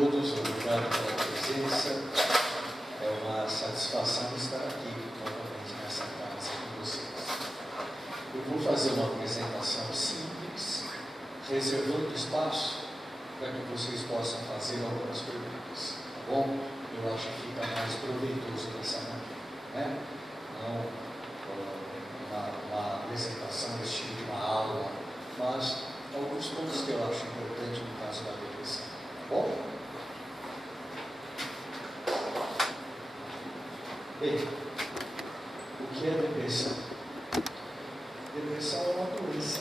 todos, obrigado pela presença. É uma satisfação estar aqui novamente nessa casa com vocês. Eu vou fazer uma apresentação simples, reservando espaço para que vocês possam fazer algumas perguntas, tá bom? Eu acho que fica mais proveitoso dessa maneira, né? Não uma apresentação no estilo de uma aula, mas alguns pontos que eu acho importante no caso da depressão, tá bom? Bem, o que é depressão? Depressão é uma doença.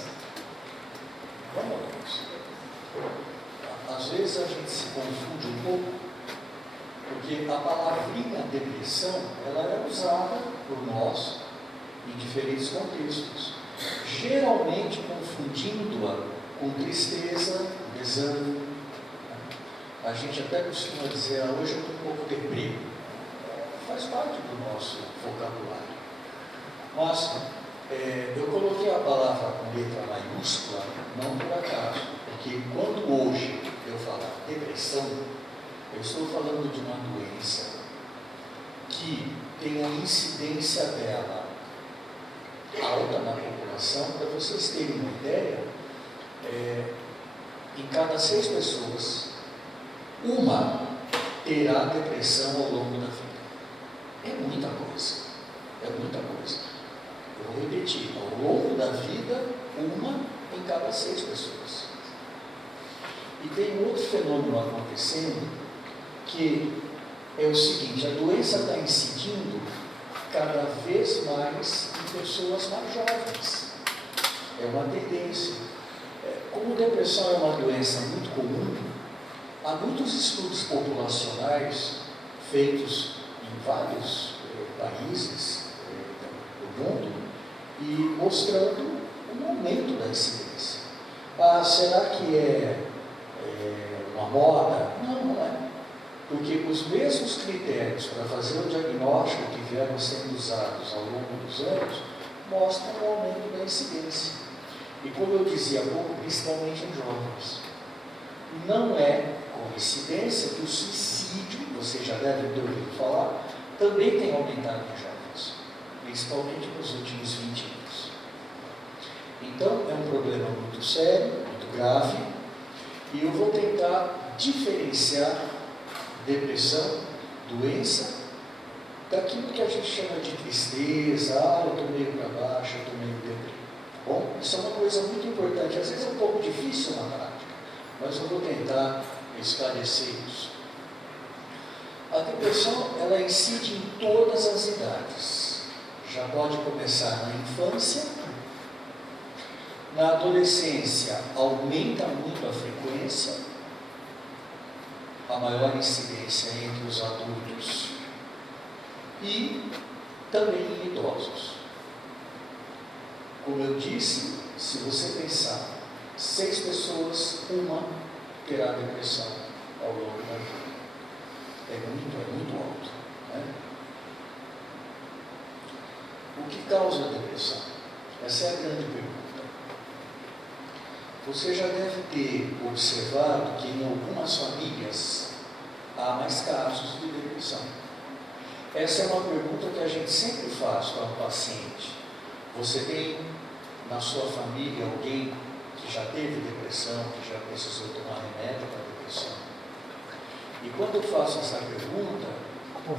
É uma doença. Às vezes a gente se confunde um pouco, porque a palavrinha depressão, ela é usada por nós em diferentes contextos, geralmente confundindo-a com tristeza, desânimo. A gente até costuma dizer, hoje eu estou um pouco deprê. Faz parte do nosso vocabulário. Mas eu coloquei a palavra com letra maiúscula, não por acaso, porque quando hoje eu falar depressão, eu estou falando de uma doença que tem a incidência dela alta na população. Para vocês terem uma ideia, em cada 6 pessoas, uma terá depressão ao longo da vida. É muita coisa, é muita coisa. Eu vou repetir, ao longo da vida, uma em cada 6 pessoas. E tem outro fenômeno acontecendo, que é o seguinte: a doença está incidindo cada vez mais em pessoas mais jovens. É uma tendência. Como depressão é uma doença muito comum, há muitos estudos populacionais feitos em vários países do mundo e mostrando um aumento da incidência. Será que é uma moda? Não, não é. Porque os mesmos critérios para fazer o diagnóstico que vieram sendo usados ao longo dos anos mostram o aumento da incidência. E como eu dizia há pouco, principalmente em jovens. Não é coincidência que o suicídio, você já deve ter ouvido falar, também tem aumentado em jovens, principalmente nos últimos 20 anos. Então, é um problema muito sério, muito grave, e eu vou tentar diferenciar depressão, doença, daquilo que a gente chama de tristeza. Eu estou meio para baixo, eu estou meio deprimido. Bom, isso é uma coisa muito importante. Às vezes é um pouco difícil na prática, mas eu vou tentar esclarecer isso. A depressão, ela incide em todas as idades. Já pode começar na infância. Na adolescência, aumenta muito a frequência. A maior incidência entre os adultos e também em idosos. Como eu disse, se você pensar, 6 pessoas, uma terá depressão ao longo da vida. É muito alto, né? O que causa a depressão? Essa é a grande pergunta. Você já deve ter observado que em algumas famílias há mais casos de depressão. Essa é uma pergunta que a gente sempre faz para o paciente. Você tem na sua família alguém que já teve depressão, que já precisou tomar remédio para a depressão? E quando eu faço essa pergunta,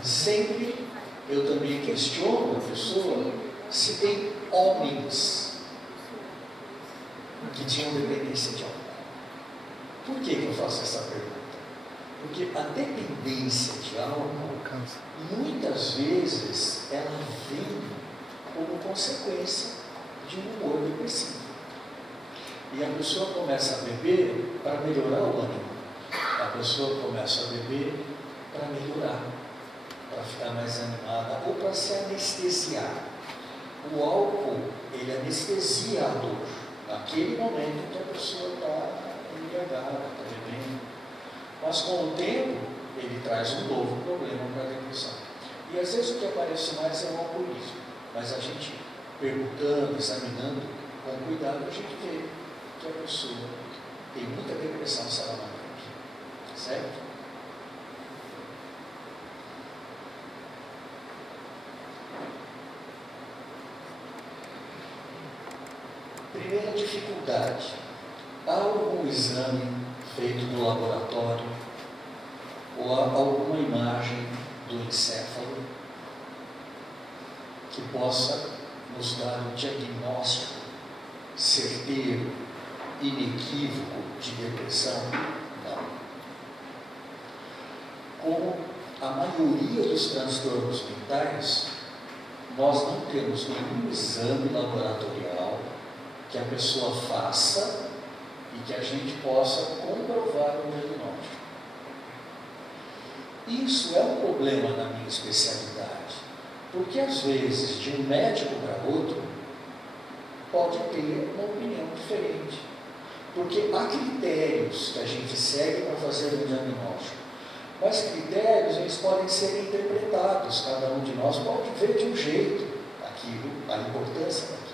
sempre eu também questiono a pessoa se tem homens que tinham dependência de álcool. Por que eu faço essa pergunta? Porque a dependência de álcool, muitas vezes, ela vem como consequência de um humor depressivo. E a pessoa começa a beber para melhorar o ânimo. A pessoa começa a beber para melhorar, para ficar mais animada ou para se anestesiar. O álcool, ele anestesia a dor naquele momento que a pessoa está embriagada, está bebendo. Mas com o tempo, ele traz um novo problema para a depressão. E às vezes o que aparece mais é o alcoolismo. Mas a gente, perguntando, examinando com cuidado, a gente vê que a pessoa tem muita depressão se ela não bebe. Certo? Primeira dificuldade: há algum exame feito no laboratório ou há alguma imagem do encéfalo que possa nos dar um diagnóstico certeiro, inequívoco de depressão? Não. Como a maioria dos transtornos mentais, nós não temos nenhum exame laboratorial que a pessoa faça e que a gente possa comprovar o diagnóstico. Isso é um problema na minha especialidade, porque às vezes, de um médico para outro, pode ter uma opinião diferente, porque há critérios que a gente segue para fazer o diagnóstico, mas critérios eles podem ser interpretados, cada um de nós pode ver de um jeito aquilo, a importância daquilo.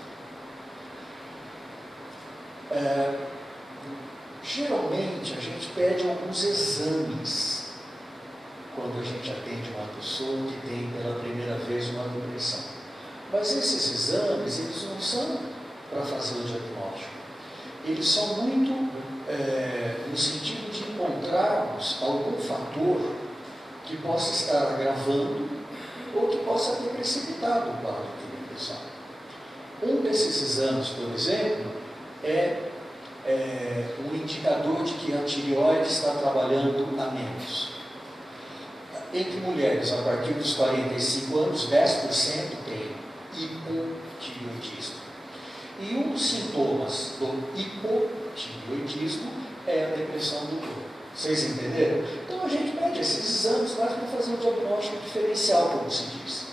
Geralmente a gente pede alguns exames quando a gente atende uma pessoa que tem pela primeira vez uma depressão, mas esses exames eles não são para fazer o diagnóstico, eles são muito no sentido de encontrarmos algum fator que possa estar agravando ou que possa ter precipitado o quadro de depressão. Um desses exames, por exemplo, é um indicador de que a tireoide está trabalhando a menos. Entre mulheres a partir dos 45 anos, 10% tem hipotireoidismo. E um dos sintomas do hipotireoidismo é a depressão do corpo. Vocês entenderam? Então a gente pede esses exames mais para fazer um diagnóstico diferencial, como se diz.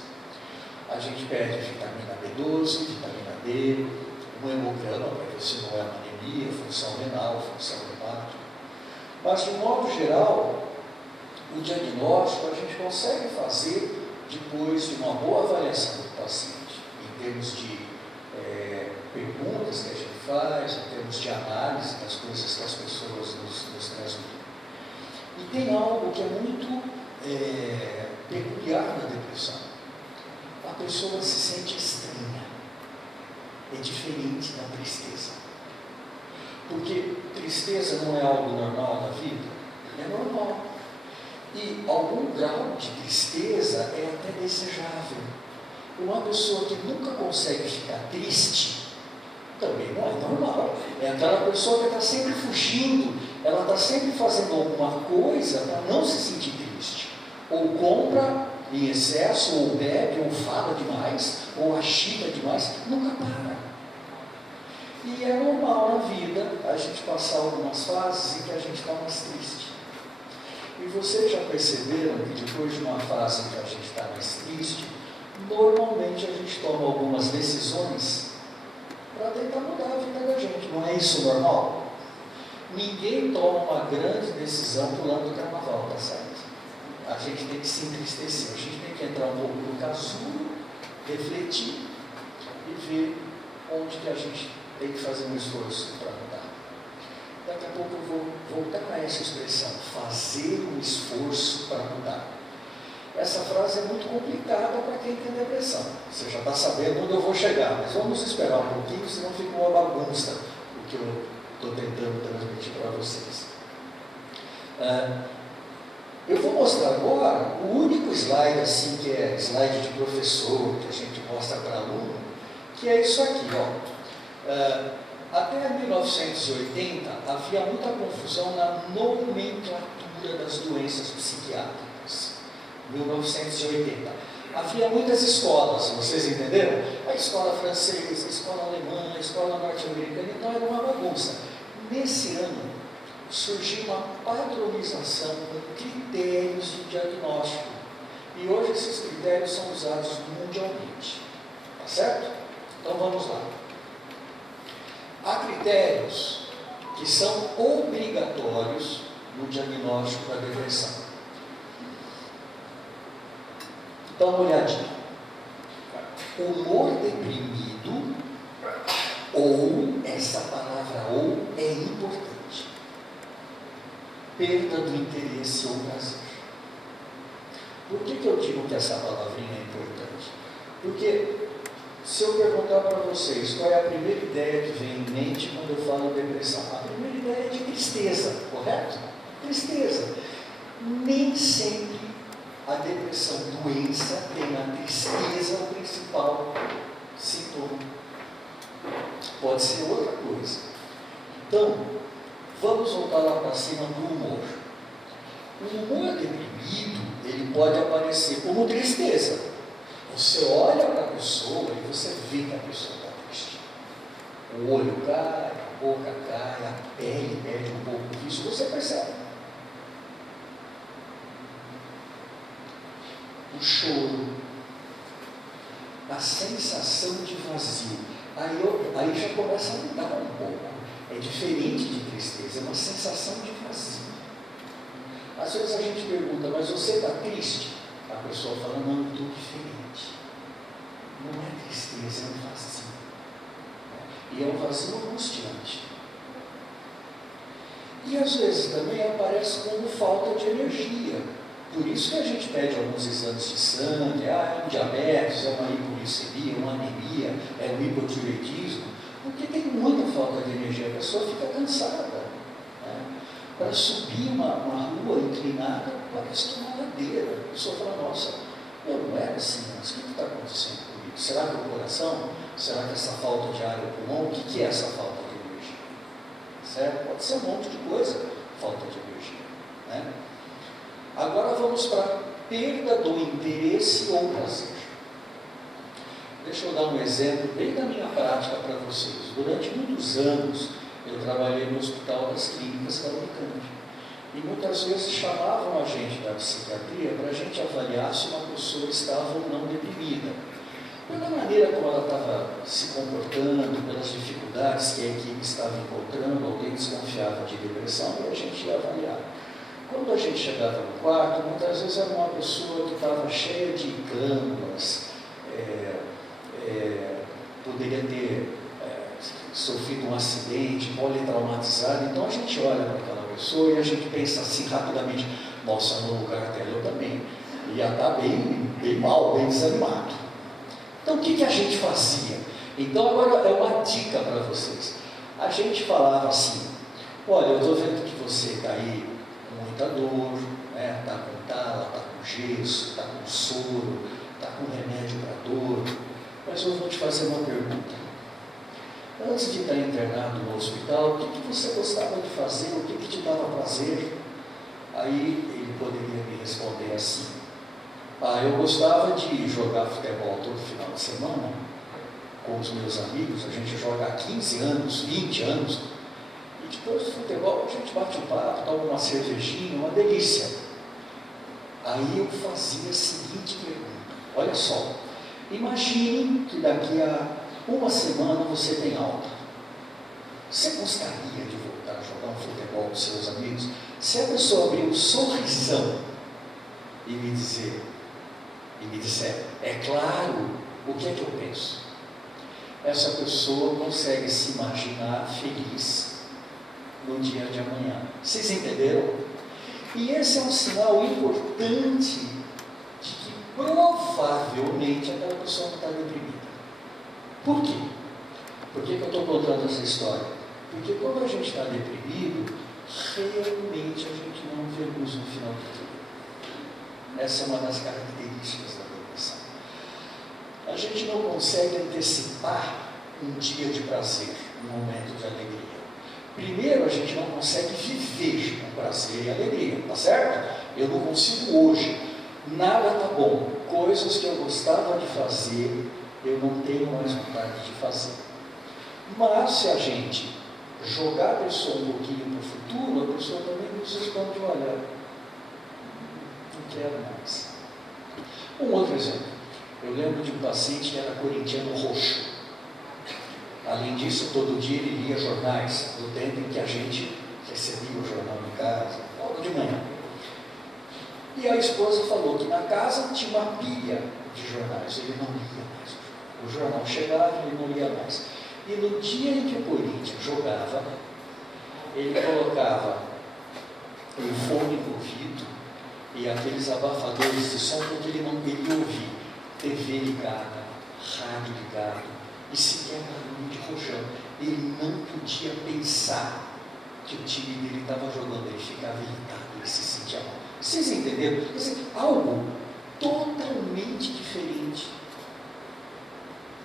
A gente pede vitamina B12, vitamina D, um hemograma para ver se não é uma anemia, função renal, função hepática. Mas, de modo geral, o diagnóstico a gente consegue fazer depois de uma boa avaliação do paciente, em termos de perguntas que a gente faz, em termos de análise das coisas que as pessoas nos transmitem. E tem algo que é muito peculiar na depressão. A pessoa se sente estranha. É diferente da tristeza. Porque tristeza não é algo normal na vida? É normal. E algum grau de tristeza é até desejável. Uma pessoa que nunca consegue ficar triste também não é normal. É aquela pessoa que está sempre fugindo, ela está sempre fazendo alguma coisa para não se sentir triste. Ou compra em excesso, ou bebe, ou fala demais, ou agita demais, nunca para. E é normal na vida a gente passar algumas fases em que a gente está mais triste. E vocês já perceberam que depois de uma fase em que a gente está mais triste, normalmente a gente toma algumas decisões para tentar mudar a vida da gente. Não é isso normal? Ninguém toma uma grande decisão pulando o carnaval, tá certo? A gente tem que se entristecer, a gente tem que entrar um pouco no casulo, refletir e ver onde que a gente tem que fazer um esforço para mudar. Daqui a pouco eu vou voltar a essa expressão, fazer um esforço para mudar. Essa frase é muito complicada para quem tem depressão. Você já está sabendo onde eu vou chegar, mas vamos esperar um pouquinho, senão fica uma bagunça o que eu estou tentando transmitir para vocês. Eu vou mostrar agora o único slide, assim, que é slide de professor, que a gente mostra para aluno, que é isso aqui, ó. Até 1980 havia muita confusão na nomenclatura das doenças psiquiátricas. 1980. Havia muitas escolas, vocês entenderam? A escola francesa, a escola alemã, a escola norte-americana, então era uma bagunça. Nesse ano, surgiu uma padronização com critérios de diagnóstico. E hoje esses critérios são usados mundialmente. Tá certo? Então vamos lá. Há critérios que são obrigatórios no diagnóstico da depressão. Dá uma olhadinha. Humor deprimido, ou, essa palavra ou é importante. Perda do interesse ou prazer. Por que eu digo que essa palavrinha é importante? Porque Se eu perguntar para vocês qual é a primeira ideia que vem em mente quando eu falo depressão, a primeira ideia é de tristeza, correto? Tristeza. Nem sempre a depressão doença tem a tristeza o principal sintoma. Pode ser outra coisa. Então, vamos voltar lá para cima do humor. O humor deprimido, ele pode aparecer como tristeza. Você olha para a pessoa e você vê que a pessoa está triste. O olho cai, a boca cai, a pele perde um pouco disso, você percebe. O choro, a sensação de vazio. Aí já começa a mudar um pouco. É diferente de tristeza, é uma sensação de vazio. Às vezes a gente pergunta, mas você está triste? A pessoa fala, não, eu estou diferente. Não é tristeza, é um vazio. E é um vazio angustiante. E às vezes também aparece como falta de energia. Por isso que a gente pede alguns exames de sangue, é um diabetes, é uma hipoglicemia, uma anemia, é um hipotireoidismo, porque tem muita falta de energia, a pessoa fica cansada. Para subir uma rua inclinada, parece uma ladeira. A pessoa fala, nossa, eu não era assim antes, o que está acontecendo comigo? Será que é o coração? Será que essa falta de ar é o pulmão? O que é essa falta de energia? Certo? Pode ser um monte de coisa, falta de energia. Né? Agora vamos para a perda do interesse ou prazer. Deixa eu dar um exemplo bem da minha prática para vocês. Durante muitos anos, eu trabalhei no Hospital das Clínicas Cavalcante. E muitas vezes chamavam a gente da psiquiatria para a gente avaliar se uma pessoa estava ou não deprimida. Pela maneira como ela estava se comportando, pelas dificuldades que a equipe estava encontrando, alguém desconfiava de depressão e a gente ia avaliar. Quando a gente chegava no quarto, muitas vezes era uma pessoa que estava cheia de câmeras, poderia ter sofrido um acidente, politraumatizado. Então a gente olha para aquela pessoa e a gente pensa assim rapidamente, nossa, no lugar dela eu também ia estar bem mal, bem desanimado. Então o que a gente fazia? Então agora é uma dica para vocês. A gente falava assim, olha, eu estou vendo que você está aí com muita dor, está com tala, está com gesso, está com soro, está com remédio para dor, mas eu vou te fazer uma pergunta. Antes de estar internado no hospital, o que você gostava de fazer? O que te dava prazer? Aí ele poderia me responder assim, eu gostava de jogar futebol todo final de semana com os meus amigos, a gente joga há 15 anos, 20 anos, e depois do futebol a gente bate um papo, toma uma cervejinha, uma delícia. Aí eu fazia a seguinte pergunta, olha só, imagine que daqui a uma semana você tem alta. Você gostaria de voltar a jogar um futebol com seus amigos? Se a pessoa abrir um sorrisão e me disser, é claro, o que é que eu penso? Essa pessoa consegue se imaginar feliz no dia de amanhã. Vocês entenderam? E esse é um sinal importante de que provavelmente aquela pessoa não está deprimida. Por quê? Por que eu estou contando essa história? Porque quando a gente está deprimido, realmente a gente não vê luz no final do túnel. Essa é uma das características da depressão. A gente não consegue antecipar um dia de prazer, um momento de alegria. Primeiro, a gente não consegue viver com prazer e alegria, tá certo? Eu não consigo hoje, nada tá bom, coisas que eu gostava de fazer, eu não tenho mais vontade de fazer. Mas se a gente jogar a pessoa um pouquinho para o futuro, a pessoa também nos responde, olha, não quero mais. Um outro exemplo, eu lembro de um paciente que era corintiano roxo. Além disso, todo dia ele lia jornais, no tempo em que a gente recebia o jornal em casa, logo de manhã. E a esposa falou que na casa tinha uma pilha de jornais, ele não lia mais. O jornal chegava e ele não lia mais. E no dia em que o Corinthians jogava, ele colocava o fone no ouvido e aqueles abafadores de som, porque ele não queria ouvir TV ligada, rádio ligado e sequer barulho de rojão. Ele não podia pensar que o time dele estava jogando, ele ficava irritado, ele se sentia mal. Vocês entenderam? Quer dizer, algo totalmente diferente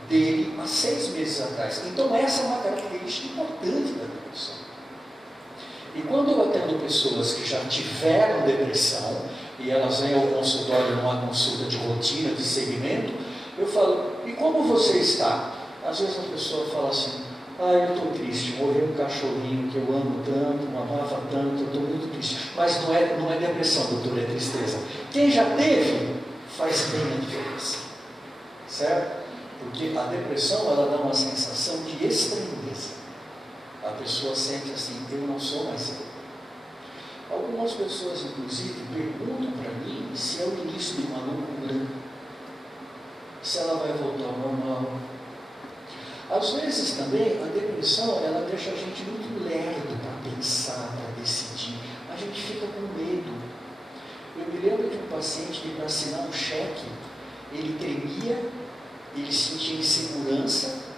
dele há 6 meses atrás. Então essa é uma característica importante da depressão. E quando eu atendo pessoas que já tiveram depressão, e elas vêm ao consultório numa consulta de rotina, de segmento, eu falo, e como você está? Às vezes a pessoa fala assim, eu estou triste, morreu um cachorrinho que eu amo tanto, amava tanto, eu estou muito triste. Mas não é depressão, doutor, é tristeza. Quem já teve, faz bem a diferença. Certo? Porque a depressão, ela dá uma sensação de estranheza. A pessoa sente assim, eu não sou mais eu. Algumas pessoas, inclusive, perguntam para mim se é o início de uma loucura, se ela vai voltar ao normal. Às vezes também a depressão, ela deixa a gente muito lerdo para pensar, para decidir. A gente fica com medo. Eu me lembro de um paciente que para assinar um cheque, ele tremia, ele sentia insegurança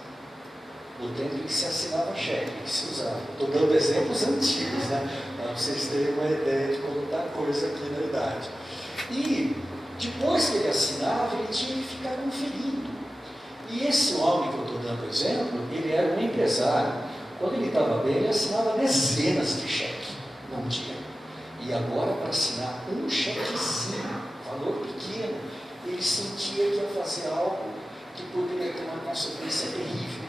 no tempo em que se assinava cheque, que se usava. Estou dando exemplos antigos, né? Para vocês terem uma ideia de como está a coisa aqui na idade. E depois que ele assinava, ele tinha que ficar conferindo. E esse homem que eu estou dando exemplo, ele era um empresário. Quando ele estava bem, ele assinava dezenas de cheques num dia. E agora, para assinar um chequezinho, valor pequeno, ele sentia que ia fazer algo que poderia ter uma consequência terrível,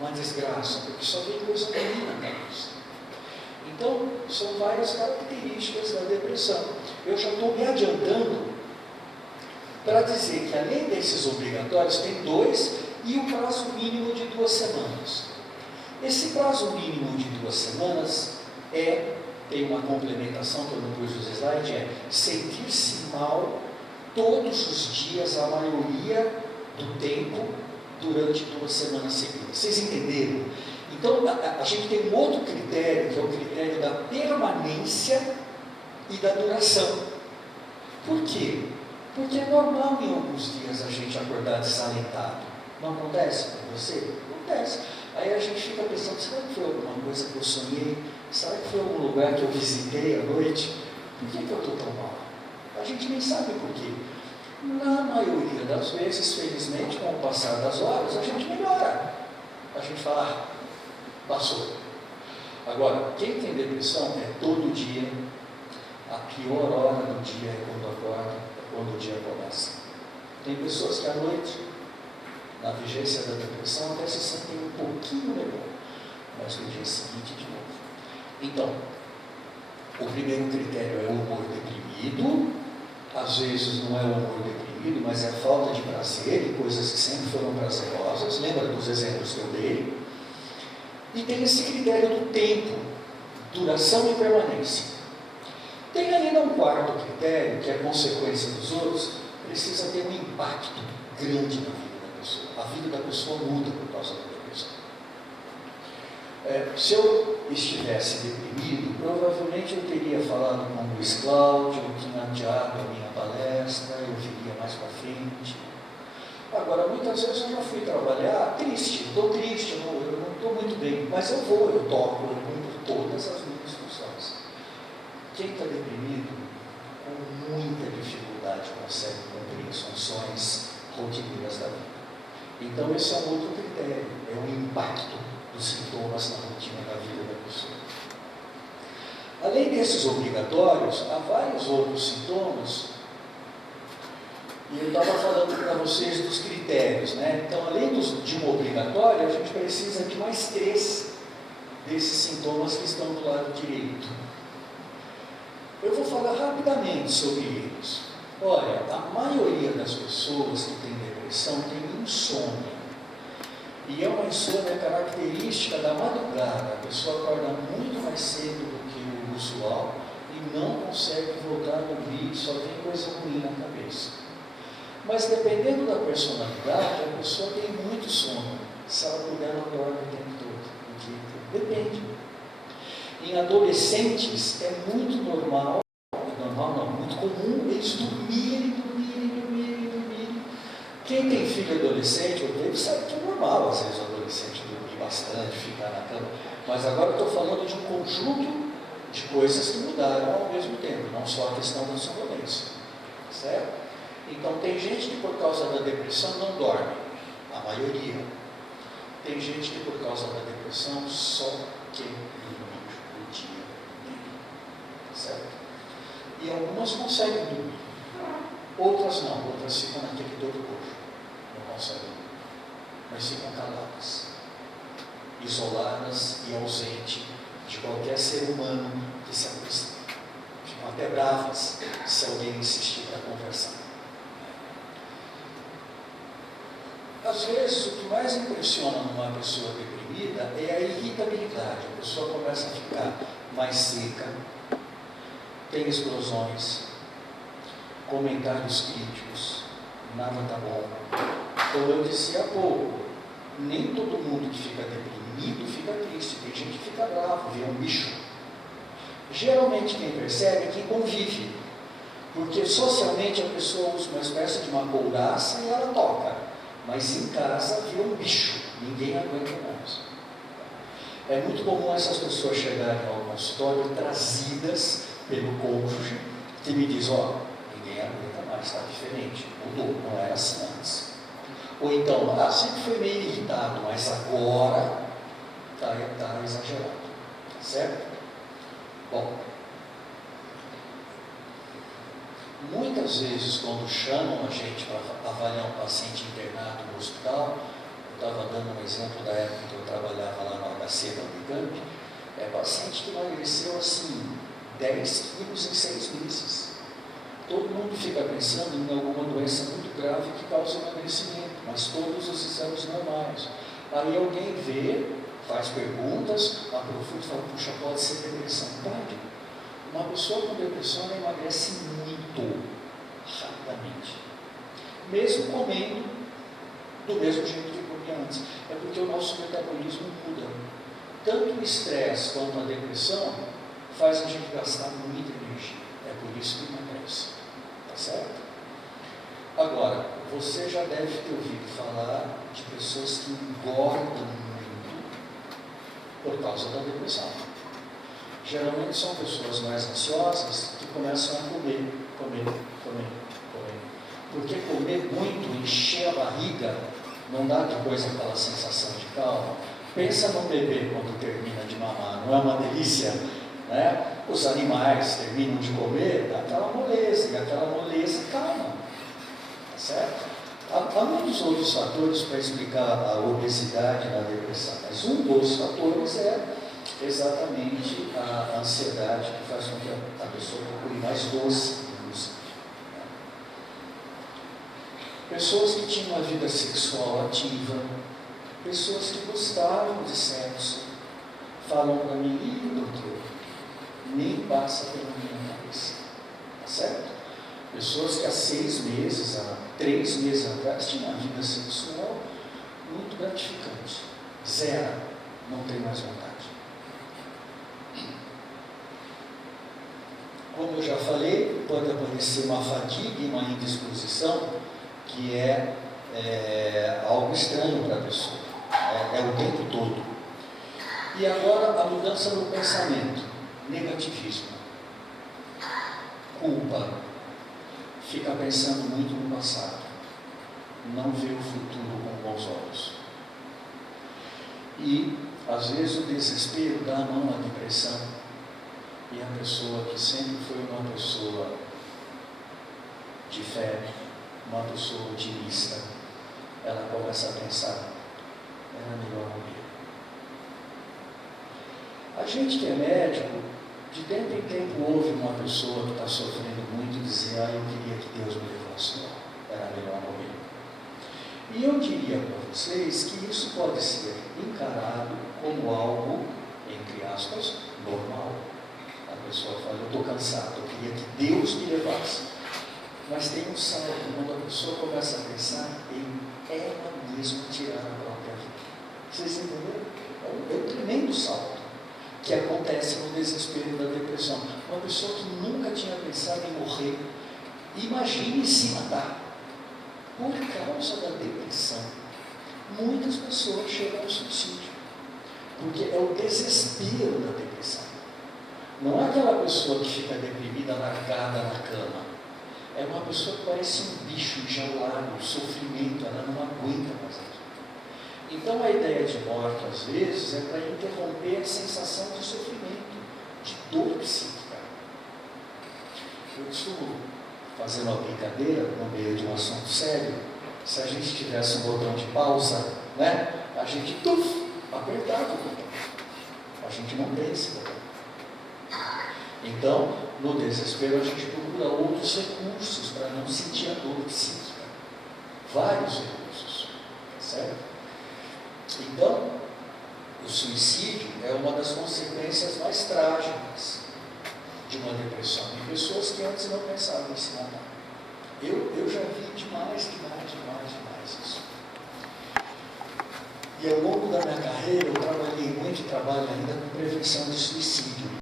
uma desgraça, porque só vem coisa ruim na cabeça. Então, são várias características da depressão. Eu já estou me adiantando para dizer que, além desses obrigatórios, tem 2 e o prazo mínimo de 2 semanas. Esse prazo mínimo de 2 semanas tem uma complementação que eu não pus no slide, é sentir-se mal todos os dias, a maioria do tempo, durante 2 semanas seguidas. Vocês entenderam? Então, a gente tem um outro critério, que é o critério da permanência e da duração. Por quê? Porque é normal em alguns dias a gente acordar desalentado. Não acontece com você? Acontece. Aí a gente fica pensando, será que foi alguma coisa que eu sonhei? Será que foi algum lugar que eu visitei à noite? Por que eu estou tão mal? A gente nem sabe por quê. Na maioria das vezes, felizmente, com o passar das horas, a gente melhora. A gente fala, passou. Agora, quem tem depressão é todo dia, a pior hora do dia é quando acorda, é quando o dia começa. Tem pessoas que à noite, na vigência da depressão, até se sentem um pouquinho melhor, mas no dia seguinte de novo. Então, o primeiro critério é o humor deprimido. Às vezes não é o humor deprimido, mas é a falta de prazer e coisas que sempre foram prazerosas. Lembra dos exemplos que eu dei? E tem esse critério do tempo, duração e permanência. Tem ainda um quarto critério, que é consequência dos outros, precisa ter um impacto grande na vida da pessoa. A vida da pessoa muda por causa da depressão. Se eu estivesse deprimido, provavelmente eu teria falado com o Luiz Cláudio, eu tinha adiado a minha palestra, eu viria mais para frente. Agora, muitas vezes eu já fui trabalhar triste, estou triste, eu não estou muito bem, mas eu vou, eu toco, eu cumpro todas as minhas funções. Quem está deprimido, com muita dificuldade, consegue cumprir as funções rotineiras da vida. Então, esse é um outro critério, é o impacto dos sintomas na rotina da vida da pessoa. Além desses obrigatórios, há vários outros sintomas, e eu estava falando para vocês dos critérios, né? Então, além de um obrigatório, a gente precisa de mais 3 desses sintomas que estão do lado direito. Eu vou falar rapidamente sobre eles. Olha, a maioria das pessoas que tem depressão tem insônia. E é uma insônia característica da madrugada. A pessoa acorda muito mais cedo do que o usual e não consegue voltar a dormir, só tem coisa ruim na cabeça. Mas dependendo da personalidade, a pessoa tem muito sono. Se ela puder, ela dorme o tempo todo. Depende. Em adolescentes é muito normal não, muito comum eles dormirem, Quem tem filho adolescente, ou teve, sabe que é normal, às vezes, o adolescente dormir bastante, ficar na cama. Mas agora eu estou falando de um conjunto de coisas que mudaram ao mesmo tempo, não só a questão da sonolência. Certo? Então, tem gente que por causa da depressão não dorme, a maioria. Tem gente que por causa da depressão só quer dormir o dia inteiro. Certo? E algumas conseguem dormir, outras não, outras ficam naquele dor coxo, não conseguem dormir, mas ficam caladas, isoladas e ausentes de qualquer ser humano que se aproxime. Ficam até bravas se alguém insistir para conversar. Às vezes, o que mais impressiona numa pessoa deprimida é a irritabilidade. A pessoa começa a ficar mais seca, tem explosões, comentários críticos, nada está bom. Como eu disse há pouco, nem todo mundo que fica deprimido fica triste, tem gente que fica bravo, vira um bicho. Geralmente quem percebe é quem convive, porque socialmente a pessoa usa uma espécie de uma couraça e ela toca, mas em casa vira um bicho, ninguém aguenta mais. É muito comum essas pessoas chegarem ao consultório trazidas pelo cônjuge, que me diz, ninguém aguenta mais, está diferente, mudou, não era assim antes. Ou então, sempre foi meio irritado, mas agora está exagerado, certo? Bom, muitas vezes quando chamam a gente para avaliar um paciente internado no hospital, eu estava dando um exemplo da época que eu trabalhava lá no HC da Unicamp, paciente que emagreceu assim, 10 quilos em 6 meses. Todo mundo fica pensando em alguma doença muito grave que causa emagrecimento, mas todos os exames normais. Aí alguém vê, faz perguntas, aprofunda e fala, puxa, pode ser depressão. Pode. Uma pessoa com depressão emagrece muito rapidamente, mesmo comendo do mesmo jeito que comia antes. É porque o nosso metabolismo muda. Tanto o estresse quanto a depressão faz a gente gastar muita energia. É por isso que emagrece. Tá certo? Agora, você já deve ter ouvido falar de pessoas que engordam muito por causa da depressão. Geralmente são pessoas mais ansiosas que começam a comer. Porque comer muito, encher a barriga, não dá depois aquela sensação de calma. Pensa no bebê quando termina de mamar, não é uma delícia? Né? Os animais terminam de comer, dá aquela moleza, e aquela moleza calma. Tá certo? Há muitos outros fatores para explicar a obesidade na depressão, mas um dos fatores é exatamente a ansiedade, que faz com que a pessoa procure mais doce, inclusive. Pessoas que tinham uma vida sexual ativa, pessoas que gostavam de sexo, falam para mim, doutor, nem passa pela minha cabeça. Tá certo? Pessoas que há 6 meses, há 3 meses atrás, tinham uma vida sexual muito gratificante. Zero, não tem mais vontade. Como eu já falei, pode aparecer uma fadiga e uma indisposição que é algo estranho para a pessoa. É o tempo todo. E agora a mudança no pensamento, negativismo, culpa, fica pensando muito no passado, não vê o futuro com bons olhos. E às vezes o desespero dá a mão à depressão, e a pessoa que sempre foi uma pessoa de fé, uma pessoa otimista, ela começa a pensar, era melhor morrer. A gente que é médico, de tempo em tempo ouve uma pessoa que está sofrendo muito dizer, eu queria que Deus me levasse lá, era melhor morrer. E eu diria para vocês que isso pode ser encarado como algo, entre aspas, normal. A pessoa fala, eu estou cansado, eu queria que Deus me levasse. Mas tem um salto, quando a pessoa começa a pensar em ela mesma tirar a própria vida. Vocês entenderam? É um tremendo salto que acontece no desespero da depressão. Uma pessoa que nunca tinha pensado em morrer, imagine se matar. Por causa da depressão, muitas pessoas chegam ao suicídio, porque é o desespero da depressão. Não é aquela pessoa que fica deprimida, largada na cama. É uma pessoa que parece um bicho enjaulado, um sofrimento, ela não aguenta mais aquilo. Então a ideia de morte, às vezes, é para interromper a sensação de sofrimento, de dor psíquica. Eu costumo fazer uma brincadeira no meio de um assunto sério. Se a gente tivesse um botão de pausa, né, a gente apertava o botão. A gente não tem esse botão. Então, no desespero, a gente procura outros recursos para não sentir a dor psíquica. Vários recursos. Certo? Então, o suicídio é uma das consequências mais trágicas de uma depressão. Em pessoas que antes não pensavam em se matar. Eu já vi demais isso. E ao longo da minha carreira, eu trabalhei muito e trabalho ainda com prevenção de suicídio.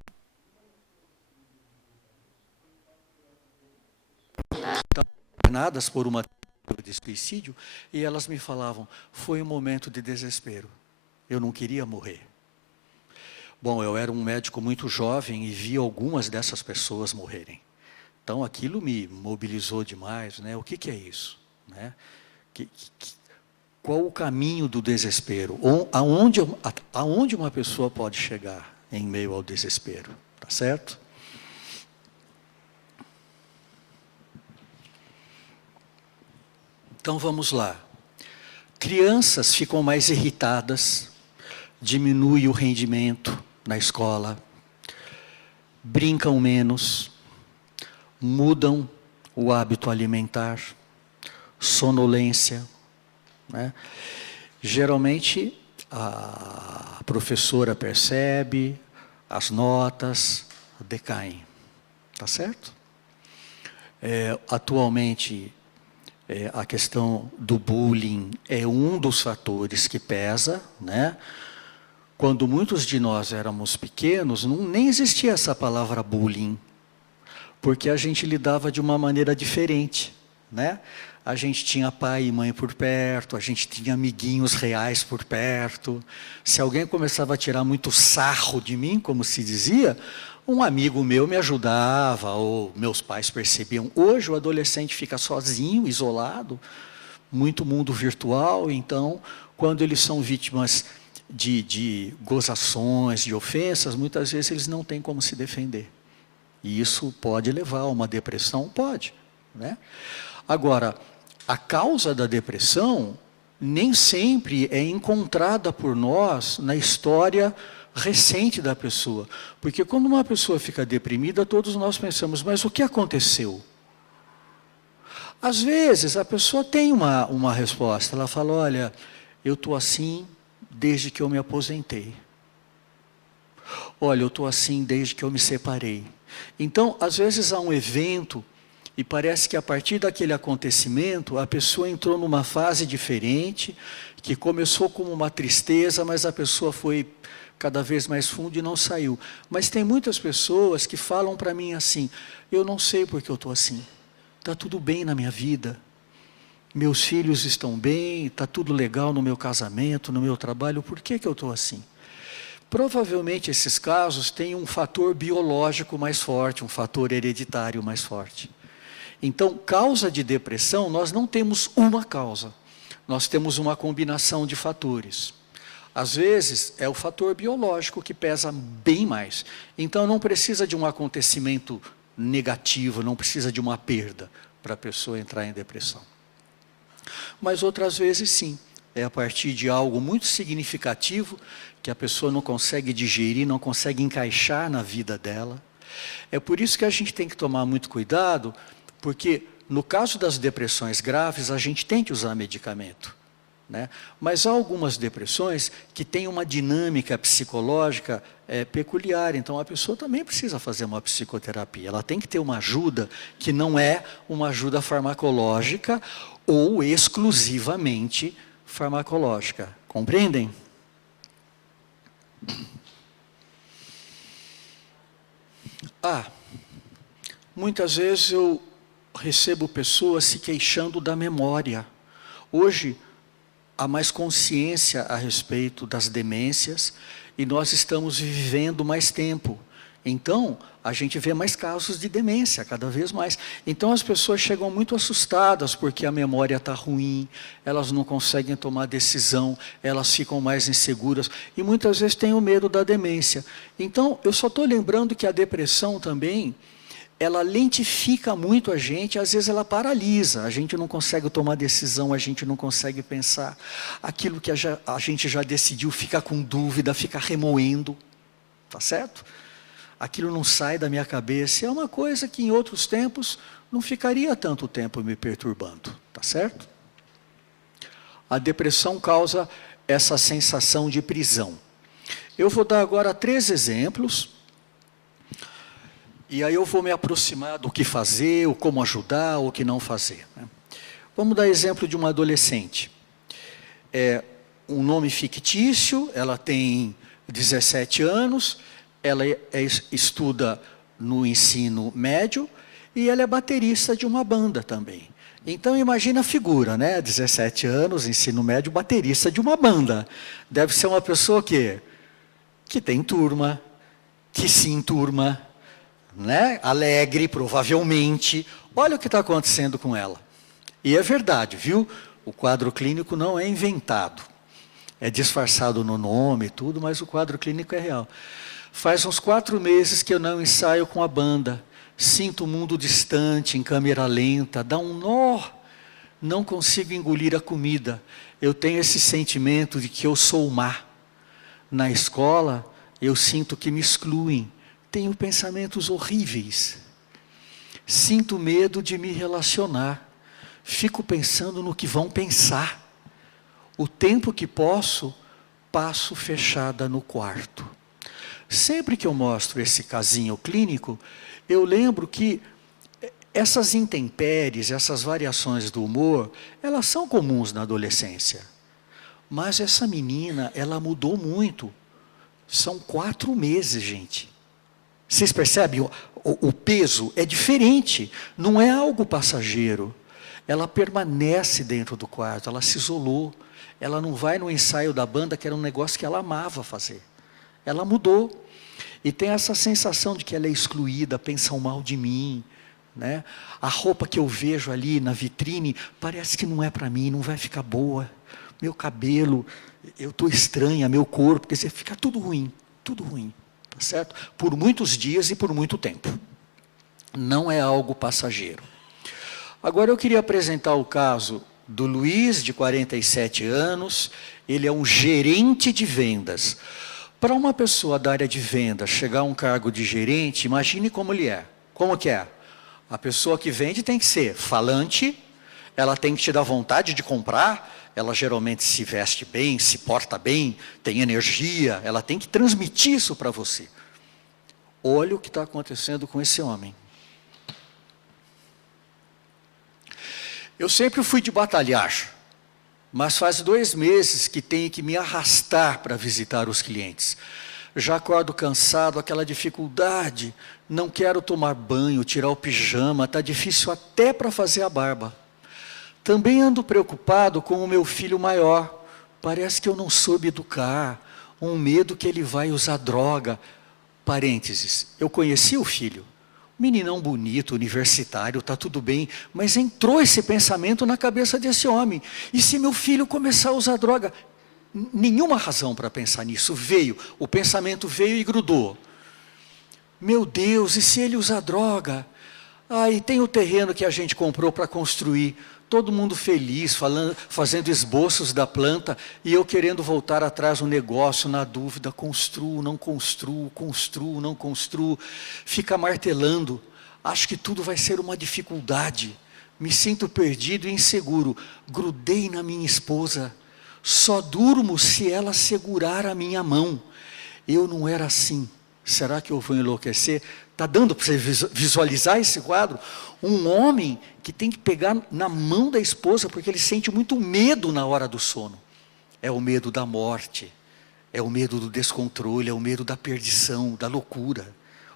Internadas por uma tentativa de suicídio, e elas me falavam, foi um momento de desespero. Eu não queria morrer. Bom, eu era um médico muito jovem e vi algumas dessas pessoas morrerem. Então, aquilo me mobilizou demais, né? O que é isso? Né? Qual o caminho do desespero? Aonde uma pessoa pode chegar em meio ao desespero? Tá certo? Então, vamos lá. Crianças ficam mais irritadas, diminui o rendimento na escola, brincam menos, mudam o hábito alimentar, sonolência, né? Geralmente, a professora percebe, as notas decaem, tá certo? Atualmente, a questão do bullying é um dos fatores que pesa, né? Quando muitos de nós éramos pequenos, nem existia essa palavra bullying, porque a gente lidava de uma maneira diferente, né? A gente tinha pai e mãe por perto, a gente tinha amiguinhos reais por perto. Se alguém começava a tirar muito sarro de mim, como se dizia, um amigo meu me ajudava, ou meus pais percebiam. Hoje o adolescente fica sozinho, isolado, muito mundo virtual, então, quando eles são vítimas de gozações, de ofensas, muitas vezes eles não têm como se defender. E isso pode levar a uma depressão? Pode, né? Agora, a causa da depressão nem sempre é encontrada por nós na história recente da pessoa. Porque quando uma pessoa fica deprimida, todos nós pensamos, mas o que aconteceu? Às vezes, a pessoa tem uma resposta. Ela fala, olha, eu estou assim desde que eu me aposentei. Olha, eu estou assim desde que eu me separei. Então, às vezes há um evento e parece que a partir daquele acontecimento, a pessoa entrou numa fase diferente, que começou como uma tristeza, mas a pessoa foi cada vez mais fundo e não saiu. Mas tem muitas pessoas que falam para mim assim, eu não sei porque eu estou assim. Está tudo bem na minha vida. Meus filhos estão bem, está tudo legal no meu casamento, no meu trabalho, por que eu estou assim? Provavelmente esses casos têm um fator biológico mais forte, um fator hereditário mais forte. Então, causa de depressão, nós não temos uma causa, nós temos uma combinação de fatores. Às vezes, é o fator biológico que pesa bem mais. Então, não precisa de um acontecimento negativo, não precisa de uma perda para a pessoa entrar em depressão. Mas outras vezes, sim, é a partir de algo muito significativo que a pessoa não consegue digerir, não consegue encaixar na vida dela. É por isso que a gente tem que tomar muito cuidado, porque no caso das depressões graves, a gente tem que usar medicamento, né? Mas há algumas depressões que têm uma dinâmica psicológica peculiar, então a pessoa também precisa fazer uma psicoterapia, ela tem que ter uma ajuda que não é uma ajuda farmacológica ou exclusivamente farmacológica, compreendem? Muitas vezes eu recebo pessoas se queixando da memória. Hoje, há mais consciência a respeito das demências e nós estamos vivendo mais tempo. Então, a gente vê mais casos de demência, cada vez mais. Então, as pessoas chegam muito assustadas porque a memória está ruim, elas não conseguem tomar decisão, elas ficam mais inseguras e muitas vezes têm o medo da demência. Então, eu só estou lembrando que a depressão também, ela lentifica muito a gente, às vezes ela paralisa, a gente não consegue tomar decisão, a gente não consegue pensar. Aquilo que a gente já decidiu fica com dúvida, fica remoendo, tá certo? Aquilo não sai da minha cabeça, é uma coisa que em outros tempos não ficaria tanto tempo me perturbando, tá certo? A depressão causa essa sensação de prisão. Eu vou dar agora 3 exemplos, e aí eu vou me aproximar do que fazer, o como ajudar, o que não fazer, né? Vamos dar exemplo de uma adolescente. Um nome fictício, ela tem 17 anos, ela estuda no ensino médio e ela é baterista de uma banda também. Então, imagina a figura, né? 17 anos, ensino médio, baterista de uma banda. Deve ser uma pessoa que tem turma, que se enturma, né? Alegre, provavelmente. Olha o que está acontecendo com ela. E é verdade, viu? O quadro clínico não é inventado. É disfarçado no nome e tudo, mas o quadro clínico é real. Faz uns 4 meses que eu não ensaio com a banda. Sinto o mundo distante, em câmera lenta, dá um nó. Não consigo engolir a comida. Eu tenho esse sentimento de que eu sou má. Na escola, eu sinto que me excluem. Tenho pensamentos horríveis. Sinto medo de me relacionar. Fico pensando no que vão pensar. O tempo que posso, passo fechada no quarto. Sempre que eu mostro esse casinho clínico, eu lembro que essas intempéries, essas variações do humor, elas são comuns na adolescência. Mas essa menina, ela mudou muito. São 4 meses, gente. Vocês percebem? O peso é diferente, não é algo passageiro. Ela permanece dentro do quarto, ela se isolou. Ela não vai no ensaio da banda, que era um negócio que ela amava fazer. Ela mudou. E tem essa sensação de que ela é excluída, pensam mal de mim, né? A roupa que eu vejo ali na vitrine, parece que não é para mim, não vai ficar boa. Meu cabelo, eu estou estranha, meu corpo, porque você fica tudo ruim, tá certo? Por muitos dias e por muito tempo. Não é algo passageiro. Agora eu queria apresentar o caso do Luiz, de 47 anos, ele é um gerente de vendas. Para uma pessoa da área de vendas chegar a um cargo de gerente, imagine como ele é. Como que é? A pessoa que vende tem que ser falante, ela tem que te dar vontade de comprar, ela geralmente se veste bem, se porta bem, tem energia, ela tem que transmitir isso para você. Olha o que está acontecendo com esse homem. Eu sempre fui de batalhar, mas faz 2 meses que tenho que me arrastar para visitar os clientes. Já acordo cansado, aquela dificuldade, não quero tomar banho, tirar o pijama, está difícil até para fazer a barba. Também ando preocupado com o meu filho maior, parece que eu não soube educar, um medo que ele vai usar droga. Parênteses, eu conheci o filho. Meninão bonito, universitário, está tudo bem, mas entrou esse pensamento na cabeça desse homem. E se meu filho começar a usar droga? Nenhuma razão para pensar nisso. O pensamento veio e grudou. Meu Deus, e se ele usar droga? E tem o terreno que a gente comprou para construir. Todo mundo feliz, fazendo esboços da planta, e eu querendo voltar atrás no negócio, na dúvida, construo, não construo, construo, não construo, fica martelando, acho que tudo vai ser uma dificuldade, me sinto perdido e inseguro, grudei na minha esposa, só durmo se ela segurar a minha mão, eu não era assim, será que eu vou enlouquecer? Está dando para você visualizar esse quadro? Um homem que tem que pegar na mão da esposa porque ele sente muito medo na hora do sono. É o medo da morte, é o medo do descontrole, é o medo da perdição, da loucura.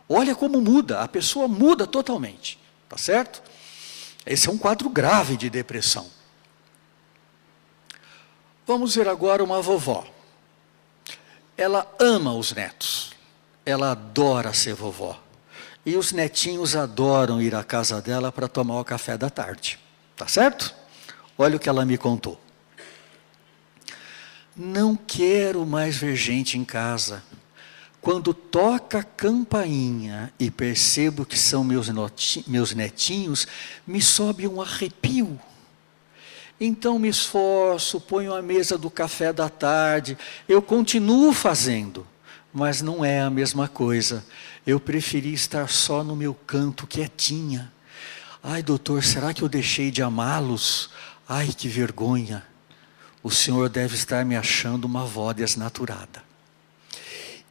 Olha como muda, a pessoa muda totalmente, tá certo? Esse é um quadro grave de depressão. Vamos ver agora uma vovó. Ela ama os netos. Ela adora ser vovó. E os netinhos adoram ir à casa dela para tomar o café da tarde. Tá certo? Olha o que ela me contou. Não quero mais ver gente em casa. Quando toca a campainha e percebo que são meus netinhos, me sobe um arrepio. Então me esforço, ponho a mesa do café da tarde, eu continuo fazendo, mas não é a mesma coisa. Eu preferi estar só no meu canto, quietinha. Ai, doutor, será que eu deixei de amá-los? Ai, que vergonha. O senhor deve estar me achando uma avó desnaturada.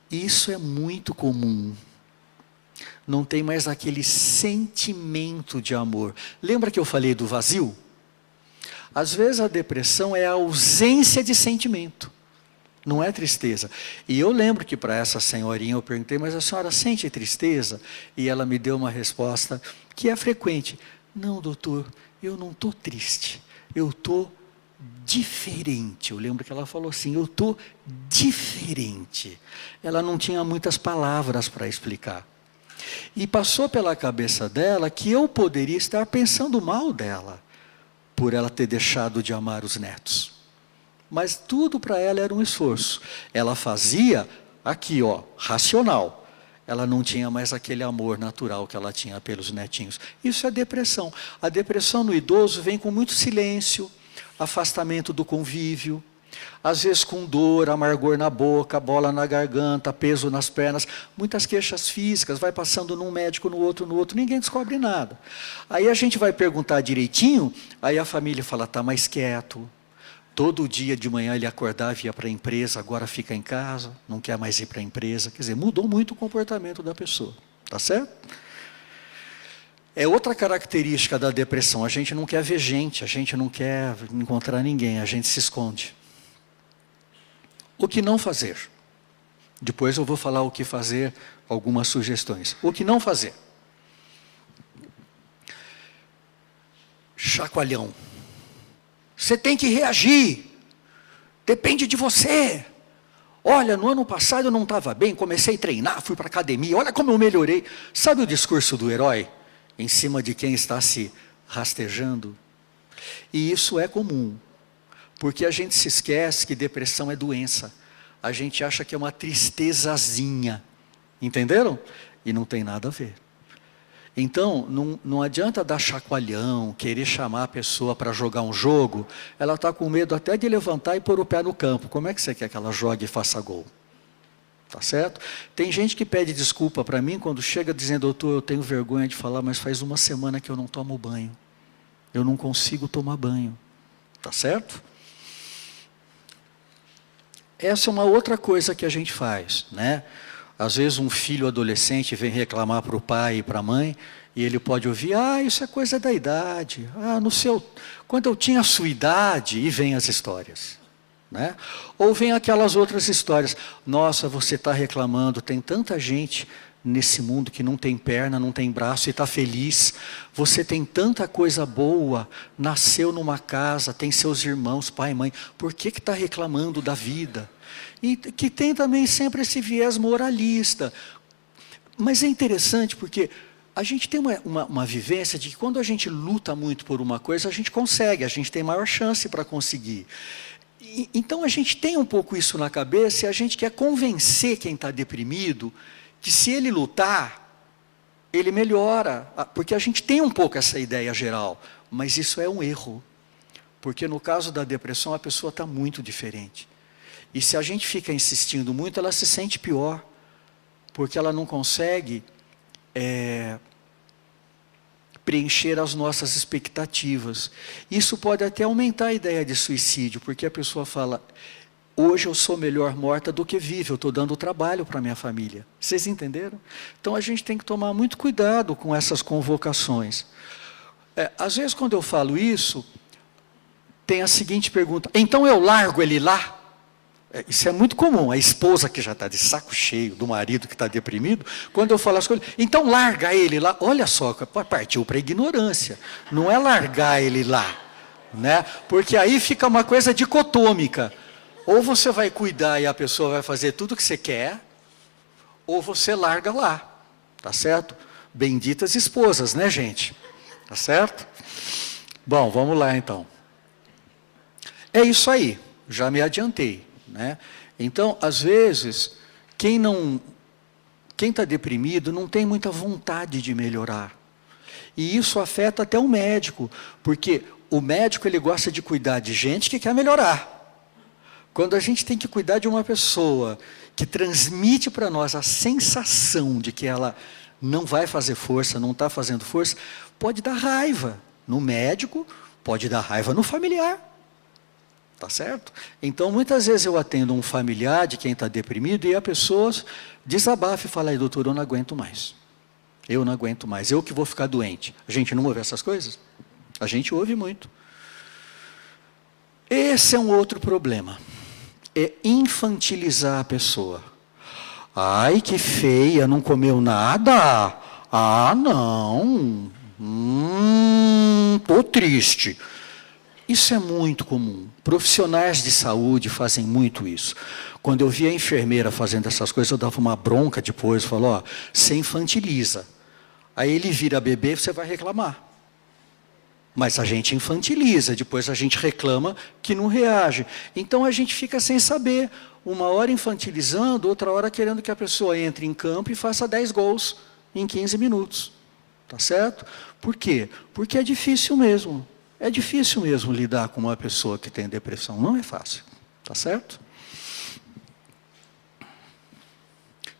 Isso é muito comum. Não tem mais aquele sentimento de amor. Lembra que eu falei do vazio? Às vezes a depressão é a ausência de sentimento, não é tristeza. E eu lembro que para essa senhorinha eu perguntei, mas a senhora sente tristeza? E ela me deu uma resposta que é frequente. Não, doutor, eu não estou triste, eu estou diferente. Eu lembro que ela falou assim, eu estou diferente. Ela não tinha muitas palavras para explicar. E passou pela cabeça dela que eu poderia estar pensando mal dela, por ela ter deixado de amar os netos. Mas tudo para ela era um esforço. Ela fazia aqui, racional. Ela não tinha mais aquele amor natural que ela tinha pelos netinhos. Isso é depressão. A depressão no idoso vem com muito silêncio, afastamento do convívio, às vezes com dor, amargor na boca, bola na garganta, peso nas pernas, muitas queixas físicas, vai passando num médico, no outro, ninguém descobre nada. Aí a gente vai perguntar direitinho, aí a família fala, está mais quieto, todo dia de manhã ele acordava e ia para a empresa, agora fica em casa, não quer mais ir para a empresa, quer dizer, mudou muito o comportamento da pessoa, tá certo? É outra característica da depressão, a gente não quer ver gente, a gente não quer encontrar ninguém, a gente se esconde. O que não fazer? Depois eu vou falar o que fazer, algumas sugestões. O que não fazer? Chacoalhão. Você tem que reagir. Depende de você. Olha, no ano passado eu não estava bem, comecei a treinar, fui para a academia, olha como eu melhorei. Sabe o discurso do herói? Em cima de quem está se rastejando? E isso é comum. Porque a gente se esquece que depressão é doença. A gente acha que é uma tristezazinha. Entenderam? E não tem nada a ver. Então, não adianta dar chacoalhão, querer chamar a pessoa para jogar um jogo. Ela está com medo até de levantar e pôr o pé no campo. Como é que você quer que ela jogue e faça gol? Tá certo? Tem gente que pede desculpa para mim quando chega dizendo, doutor, eu tenho vergonha de falar, mas faz uma semana que eu não tomo banho. Eu não consigo tomar banho. Tá certo? Essa é uma outra coisa que a gente faz, né? Às vezes um filho adolescente vem reclamar para o pai e para a mãe, e ele pode ouvir, isso é coisa da idade, quando eu tinha a sua idade, e vem as histórias, né? Ou vem aquelas outras histórias, nossa, você está reclamando, tem tanta gente nesse mundo que não tem perna, não tem braço e está feliz, você tem tanta coisa boa, nasceu numa casa, tem seus irmãos, pai e mãe, por que está reclamando da vida? E que tem também sempre esse viés moralista. Mas é interessante porque a gente tem uma vivência de que quando a gente luta muito por uma coisa, a gente consegue, a gente tem maior chance para conseguir. Então a gente tem um pouco isso na cabeça e a gente quer convencer quem está deprimido que se ele lutar, ele melhora, porque a gente tem um pouco essa ideia geral, mas isso é um erro, porque no caso da depressão a pessoa está muito diferente, e se a gente fica insistindo muito, ela se sente pior, porque ela não consegue preencher as nossas expectativas. Isso pode até aumentar a ideia de suicídio, porque a pessoa fala, hoje eu sou melhor morta do que viva, eu estou dando trabalho para a minha família. Vocês entenderam? Então a gente tem que tomar muito cuidado com essas convocações. Às vezes quando eu falo isso, tem a seguinte pergunta, então eu largo ele lá? Isso é muito comum. A esposa que já está de saco cheio do marido que está deprimido, quando eu falo as coisas, então larga ele lá. Olha só, partiu para a ignorância. Não é largar ele lá, né? Porque aí fica uma coisa dicotômica. Ou você vai cuidar e a pessoa vai fazer tudo o que você quer, ou você larga lá, tá certo? Benditas esposas, né, gente? Tá certo? Bom, vamos lá então. É isso aí, já me adiantei, né? Então, às vezes, quem está deprimido não tem muita vontade de melhorar. E isso afeta até o médico, porque o médico ele gosta de cuidar de gente que quer melhorar. Quando a gente tem que cuidar de uma pessoa que transmite para nós a sensação de que ela não vai fazer força, não está fazendo força, pode dar raiva no médico, pode dar raiva no familiar. Tá certo? Então, muitas vezes eu atendo um familiar de quem está deprimido e a pessoa desabafa e fala, doutor, eu não aguento mais. Eu não aguento mais, eu que vou ficar doente. A gente não ouve essas coisas? A gente ouve muito. Esse é um outro problema. É infantilizar a pessoa. Ai, que feia, não comeu nada? Ah, não. Tô triste. Isso é muito comum. Profissionais de saúde fazem muito isso. Quando eu via a enfermeira fazendo essas coisas, eu dava uma bronca depois, falou, ó, você infantiliza. Aí ele vira bebê, você vai reclamar. Mas a gente infantiliza, depois a gente reclama que não reage. Então a gente fica sem saber. Uma hora infantilizando, outra hora querendo que a pessoa entre em campo e faça 10 gols em 15 minutos. Tá certo? Por quê? Porque é difícil mesmo. É difícil mesmo lidar com uma pessoa que tem depressão. Não é fácil. Tá certo?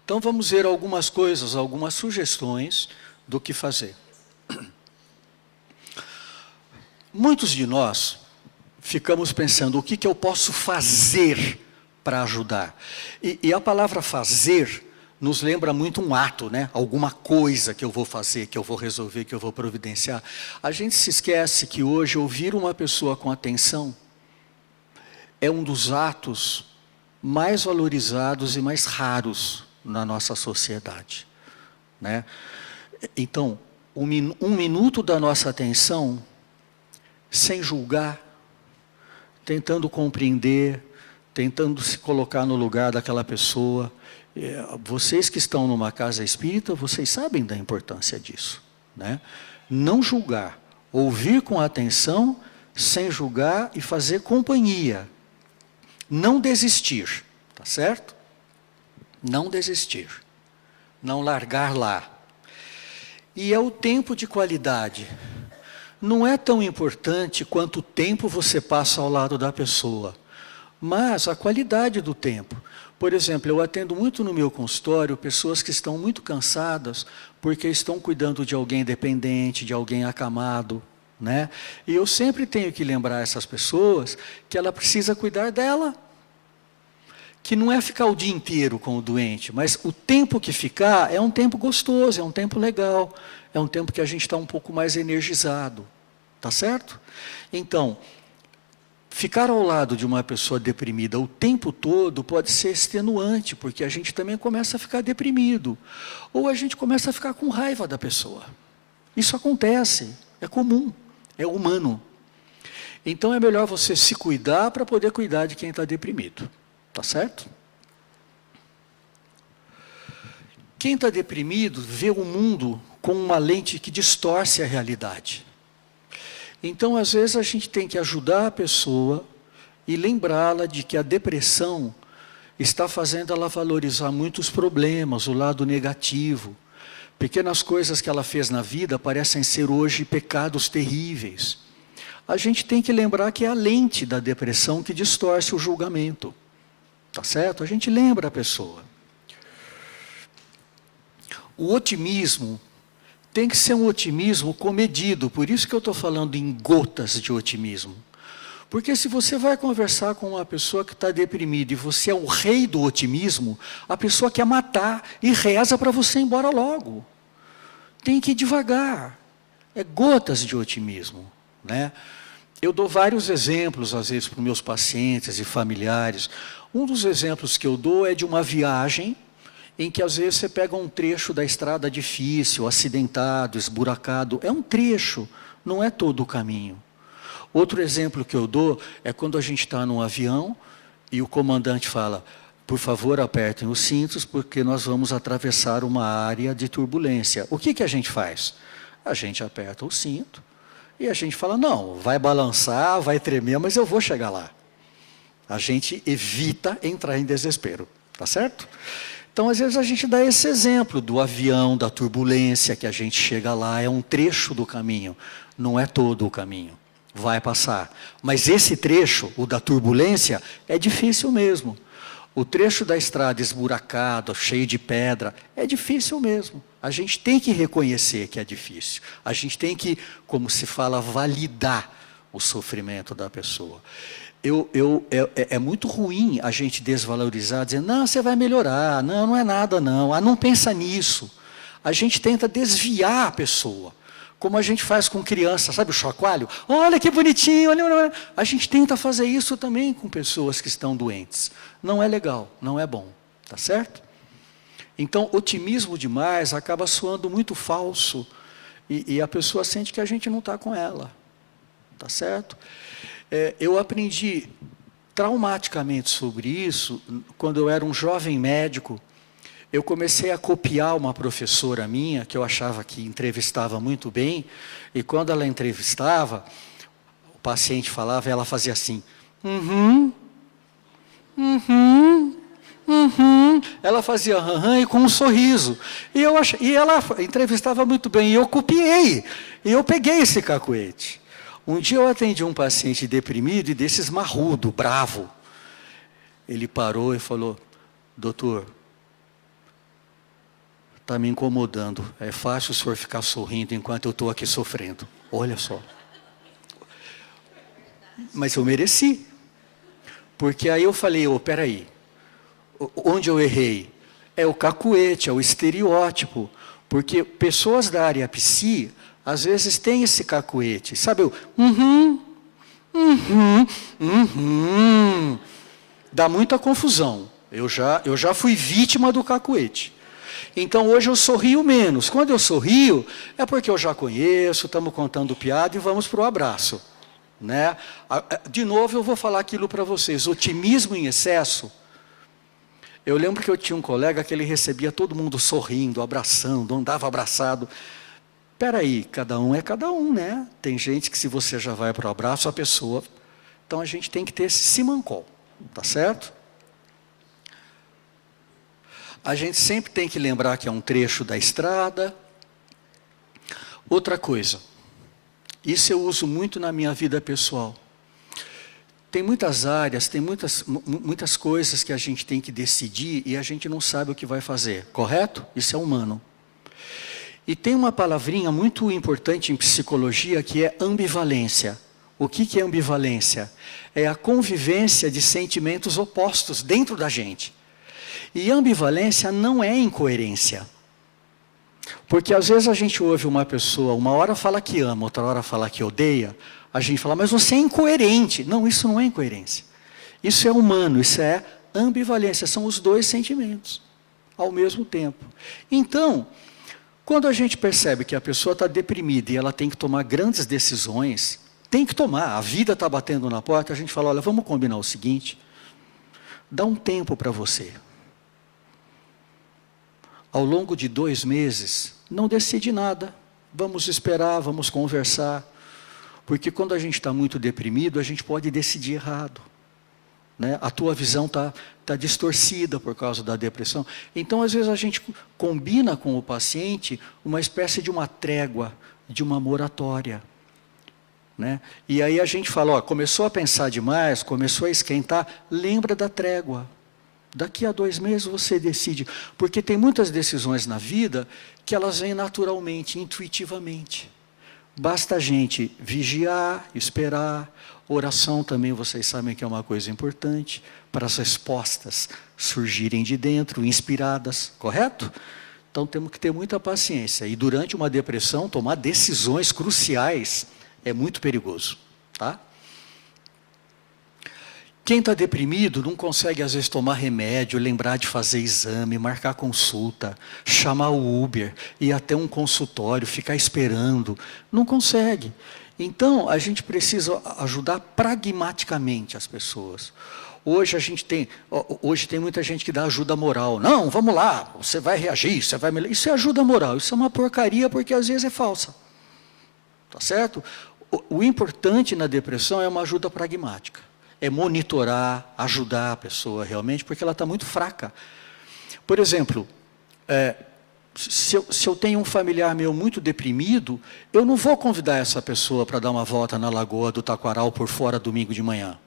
Então vamos ver algumas coisas, algumas sugestões do que fazer. Muitos de nós ficamos pensando, o que eu posso fazer para ajudar? E a palavra fazer nos lembra muito um ato, né? Alguma coisa que eu vou fazer, que eu vou resolver, que eu vou providenciar. A gente se esquece que hoje ouvir uma pessoa com atenção é um dos atos mais valorizados e mais raros na nossa sociedade, né? Então, um minuto da nossa atenção, sem julgar, tentando compreender, tentando se colocar no lugar daquela pessoa. Vocês que estão numa casa espírita, vocês sabem da importância disso, né? Não julgar, ouvir com atenção, sem julgar e fazer companhia. Não desistir, tá certo? Não desistir, não largar lá. E é o tempo de qualidade. Não é tão importante quanto tempo você passa ao lado da pessoa, mas a qualidade do tempo. Por exemplo, eu atendo muito no meu consultório pessoas que estão muito cansadas porque estão cuidando de alguém dependente, de alguém acamado, né? E eu sempre tenho que lembrar essas pessoas que ela precisa cuidar dela. Que não é ficar o dia inteiro com o doente, mas o tempo que ficar é um tempo gostoso, é um tempo legal, é um tempo que a gente está um pouco mais energizado, tá certo? Então, ficar ao lado de uma pessoa deprimida o tempo todo pode ser extenuante, porque a gente também começa a ficar deprimido, ou a gente começa a ficar com raiva da pessoa. Isso acontece, é comum, é humano. Então é melhor você se cuidar para poder cuidar de quem está deprimido. Tá certo? Quem está deprimido vê o mundo com uma lente que distorce a realidade. Então, às vezes, a gente tem que ajudar a pessoa e lembrá-la de que a depressão está fazendo ela valorizar muitos problemas, o lado negativo. Pequenas coisas que ela fez na vida parecem ser hoje pecados terríveis. A gente tem que lembrar que é a lente da depressão que distorce o julgamento. Tá certo? A gente lembra a pessoa. O otimismo tem que ser um otimismo comedido, por isso que eu estou falando em gotas de otimismo. Porque se você vai conversar com uma pessoa que está deprimida e você é o rei do otimismo, a pessoa quer matar e reza para você ir embora logo. Tem que ir devagar. É gotas de otimismo, né? Eu dou vários exemplos, às vezes, para os meus pacientes e familiares. Um dos exemplos que eu dou é de uma viagem em que, às vezes, você pega um trecho da estrada difícil, acidentado, esburacado. É um trecho, não é todo o caminho. Outro exemplo que eu dou é quando a gente está num avião e o comandante fala: por favor, apertem os cintos, porque nós vamos atravessar uma área de turbulência. O que a gente faz? A gente aperta o cinto e a gente fala: não, vai balançar, vai tremer, mas eu vou chegar lá. A gente evita entrar em desespero, tá certo? Então, às vezes, a gente dá esse exemplo do avião, da turbulência, que a gente chega lá, é um trecho do caminho, não é todo o caminho. Vai passar. Mas esse trecho, o da turbulência, é difícil mesmo. O trecho da estrada esburacado, cheio de pedra, é difícil mesmo. A gente tem que reconhecer que é difícil. A gente tem que, como se fala, validar o sofrimento da pessoa. É muito ruim a gente desvalorizar, dizer: não, você vai melhorar, não é nada não, não pensa nisso. A gente tenta desviar a pessoa, como a gente faz com criança, sabe o chacoalho? Olha que bonitinho, olha. A gente tenta fazer isso também com pessoas que estão doentes. Não é legal, não é bom, tá certo? Então, otimismo demais acaba soando muito falso, e a pessoa sente que a gente não está com ela, tá certo? Eu aprendi traumaticamente sobre isso quando eu era um jovem médico. Eu comecei a copiar uma professora minha, que eu achava que entrevistava muito bem, e quando ela entrevistava, o paciente falava, ela fazia assim: Ela fazia e com um sorriso. E ela entrevistava muito bem, e eu copiei, e eu peguei esse cacuete. Um dia eu atendi um paciente deprimido e desses marrudo, bravo. Ele parou e falou: doutor, está me incomodando. É fácil o senhor ficar sorrindo enquanto eu estou aqui sofrendo. Olha só. Mas eu mereci. Porque aí eu falei: peraí, onde eu errei? É o cacuete, é o estereótipo. Porque pessoas da área psi, às vezes, têm esse cacuete. Sabe o Dá muita confusão. Eu já fui vítima do cacuete. Então, hoje eu sorrio menos. Quando eu sorrio, é porque eu já conheço, estamos contando piada e vamos para o abraço. Né? De novo, eu vou falar aquilo para vocês. Otimismo em excesso. Eu lembro que eu tinha um colega que ele recebia todo mundo sorrindo, abraçando, andava abraçado. Espera aí, cada um é cada um, né? Tem gente que, se você já vai para o abraço, a pessoa... Então, a gente tem que ter esse simancol, tá certo? A gente sempre tem que lembrar que é um trecho da estrada. Outra coisa, isso eu uso muito na minha vida pessoal. Tem muitas áreas, tem muitas coisas que a gente tem que decidir e a gente não sabe o que vai fazer, correto? Isso é humano. E tem uma palavrinha muito importante em psicologia que é ambivalência. O que é ambivalência? É a convivência de sentimentos opostos dentro da gente. E ambivalência não é incoerência. Porque às vezes a gente ouve uma pessoa, uma hora fala que ama, outra hora fala que odeia, a gente fala: mas você é incoerente. Não, isso não é incoerência. Isso é humano, isso é ambivalência, são os dois sentimentos ao mesmo tempo. Então, quando a gente percebe que a pessoa está deprimida e ela tem que tomar grandes decisões, tem que tomar, a vida está batendo na porta, a gente fala: olha, vamos combinar o seguinte, dá um tempo para você. Ao longo de 2 meses, não decide nada, vamos esperar, vamos conversar, porque quando a gente está muito deprimido, a gente pode decidir errado. Né? A tua visão está distorcida por causa da depressão. Então, às vezes, a gente combina com o paciente uma espécie de uma trégua, de uma moratória. Né? E aí a gente fala: começou a pensar demais, começou a esquentar, lembra da trégua. Daqui a 2 meses você decide. Porque tem muitas decisões na vida que elas vêm naturalmente, intuitivamente. Basta a gente vigiar, esperar. Oração também, vocês sabem que é uma coisa importante, para as respostas surgirem de dentro, inspiradas, correto? Então temos que ter muita paciência. E durante uma depressão, tomar decisões cruciais é muito perigoso, tá? Quem está deprimido não consegue, às vezes, tomar remédio, lembrar de fazer exame, marcar consulta, chamar o Uber, ir até um consultório, ficar esperando. Não consegue. Então, a gente precisa ajudar pragmaticamente as pessoas. Hoje tem muita gente que dá ajuda moral. Não, vamos lá, você vai reagir, você vai melhorar. Isso é ajuda moral, isso é uma porcaria porque às vezes é falsa. Tá certo? O importante na depressão é uma ajuda pragmática. É monitorar, ajudar a pessoa realmente, porque ela está muito fraca. Por exemplo, se eu tenho um familiar meu muito deprimido, eu não vou convidar essa pessoa para dar uma volta na Lagoa do Taquaral por fora domingo de manhã.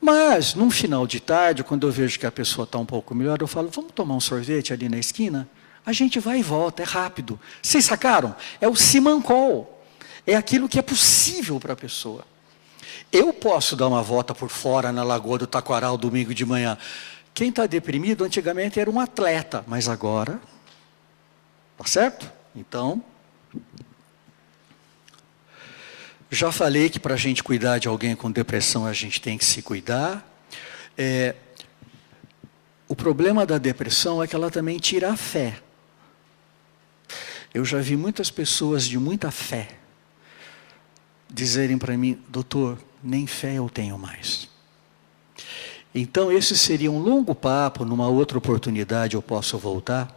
Mas, num final de tarde, quando eu vejo que a pessoa está um pouco melhor, eu falo, vamos tomar um sorvete ali na esquina? A gente vai e volta, é rápido. Vocês sacaram? É o simancol. É aquilo que é possível para a pessoa. Eu posso dar uma volta por fora na Lagoa do Taquaral domingo de manhã. Quem está deprimido antigamente era um atleta, mas agora, tá certo? Então, já falei que para a gente cuidar de alguém com depressão, a gente tem que se cuidar. O problema da depressão é que ela também tira a fé. Eu já vi muitas pessoas de muita fé dizerem para mim, doutor, nem fé eu tenho mais. Então, esse seria um longo papo, numa outra oportunidade eu posso voltar,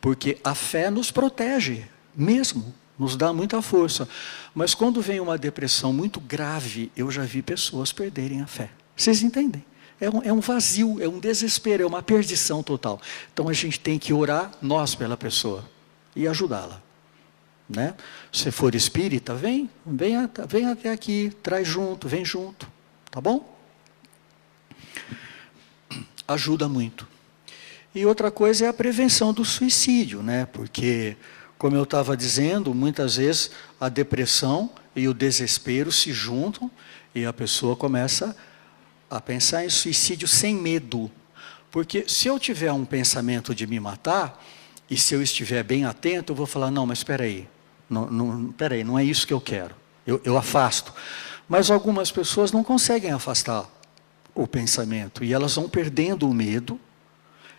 porque a fé nos protege, mesmo, nos dá muita força. Mas quando vem uma depressão muito grave, eu já vi pessoas perderem a fé. Vocês entendem? É um vazio, é um desespero, é uma perdição total. Então, a gente tem que orar, nós, pela pessoa, e ajudá-la. Né? Se for espírita, vem até aqui, traz junto, vem junto, tá bom? Ajuda muito. E outra coisa é a prevenção do suicídio, né? Porque, como eu estava dizendo, muitas vezes a depressão e o desespero se juntam e a pessoa começa a pensar em suicídio sem medo. Porque se eu tiver um pensamento de me matar, e se eu estiver bem atento, eu vou falar, não, mas espera aí, não é isso que eu quero. Eu afasto. Mas algumas pessoas não conseguem afastar o pensamento, e elas vão perdendo o medo,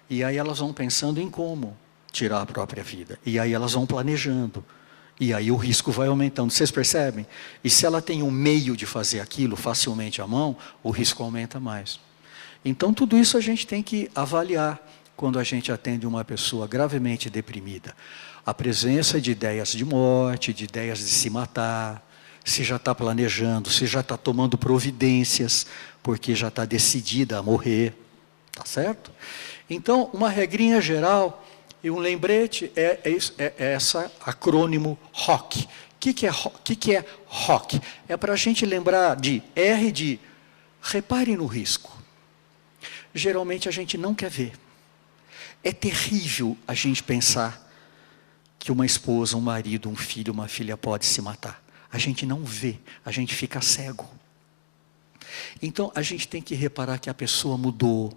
e aí elas vão pensando em como tirar a própria vida. E aí elas vão planejando. E aí o risco vai aumentando. Vocês percebem? E se ela tem um meio de fazer aquilo facilmente à mão, o risco aumenta mais. Então tudo isso a gente tem que avaliar quando a gente atende uma pessoa gravemente deprimida. A presença de ideias de morte, de ideias de se matar, se já está planejando, se já está tomando providências, porque já está decidida a morrer. Tá certo? Então, uma regrinha geral e um lembrete é essa acrônimo ROC. O que é ROC? É para a gente lembrar de R de repare no risco. Geralmente a gente não quer ver. É terrível a gente pensar que uma esposa, um marido, um filho, uma filha pode se matar. A gente não vê, a gente fica cego. Então, a gente tem que reparar que a pessoa mudou,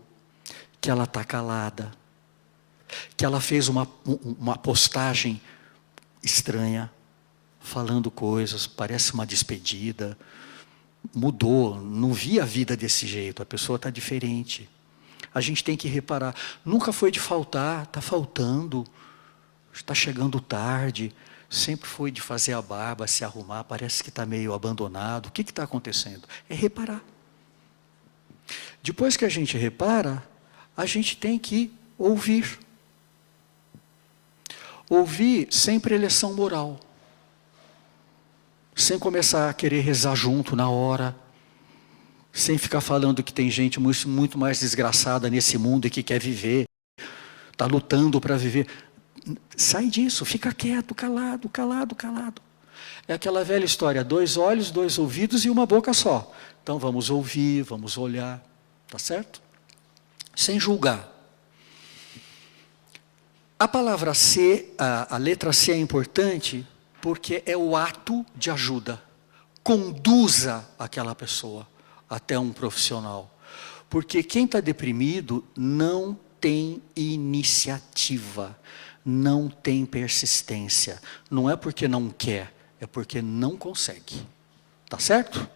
que ela está calada, que ela fez uma postagem estranha, falando coisas, parece uma despedida, mudou, não via a vida desse jeito, a pessoa está diferente. A gente tem que reparar, nunca foi de faltar, está faltando, está chegando tarde, sempre foi de fazer a barba, se arrumar, parece que está meio abandonado, o que está acontecendo? É reparar. Depois que a gente repara, a gente tem que ouvir. Ouvir sem preleção moral. Sem começar a querer rezar junto na hora. Sem ficar falando que tem gente muito mais desgraçada nesse mundo e que quer viver. Está lutando para viver. Sai disso, fica quieto, calado, calado, calado. É aquela velha história, 2 olhos, 2 ouvidos e uma boca só. Então vamos ouvir, vamos olhar, tá certo? Sem julgar. A palavra C, a letra C é importante porque é o ato de ajuda. Conduza aquela pessoa até um profissional. Porque quem está deprimido não tem iniciativa, não tem persistência. Não é porque não quer, é porque não consegue. Tá certo?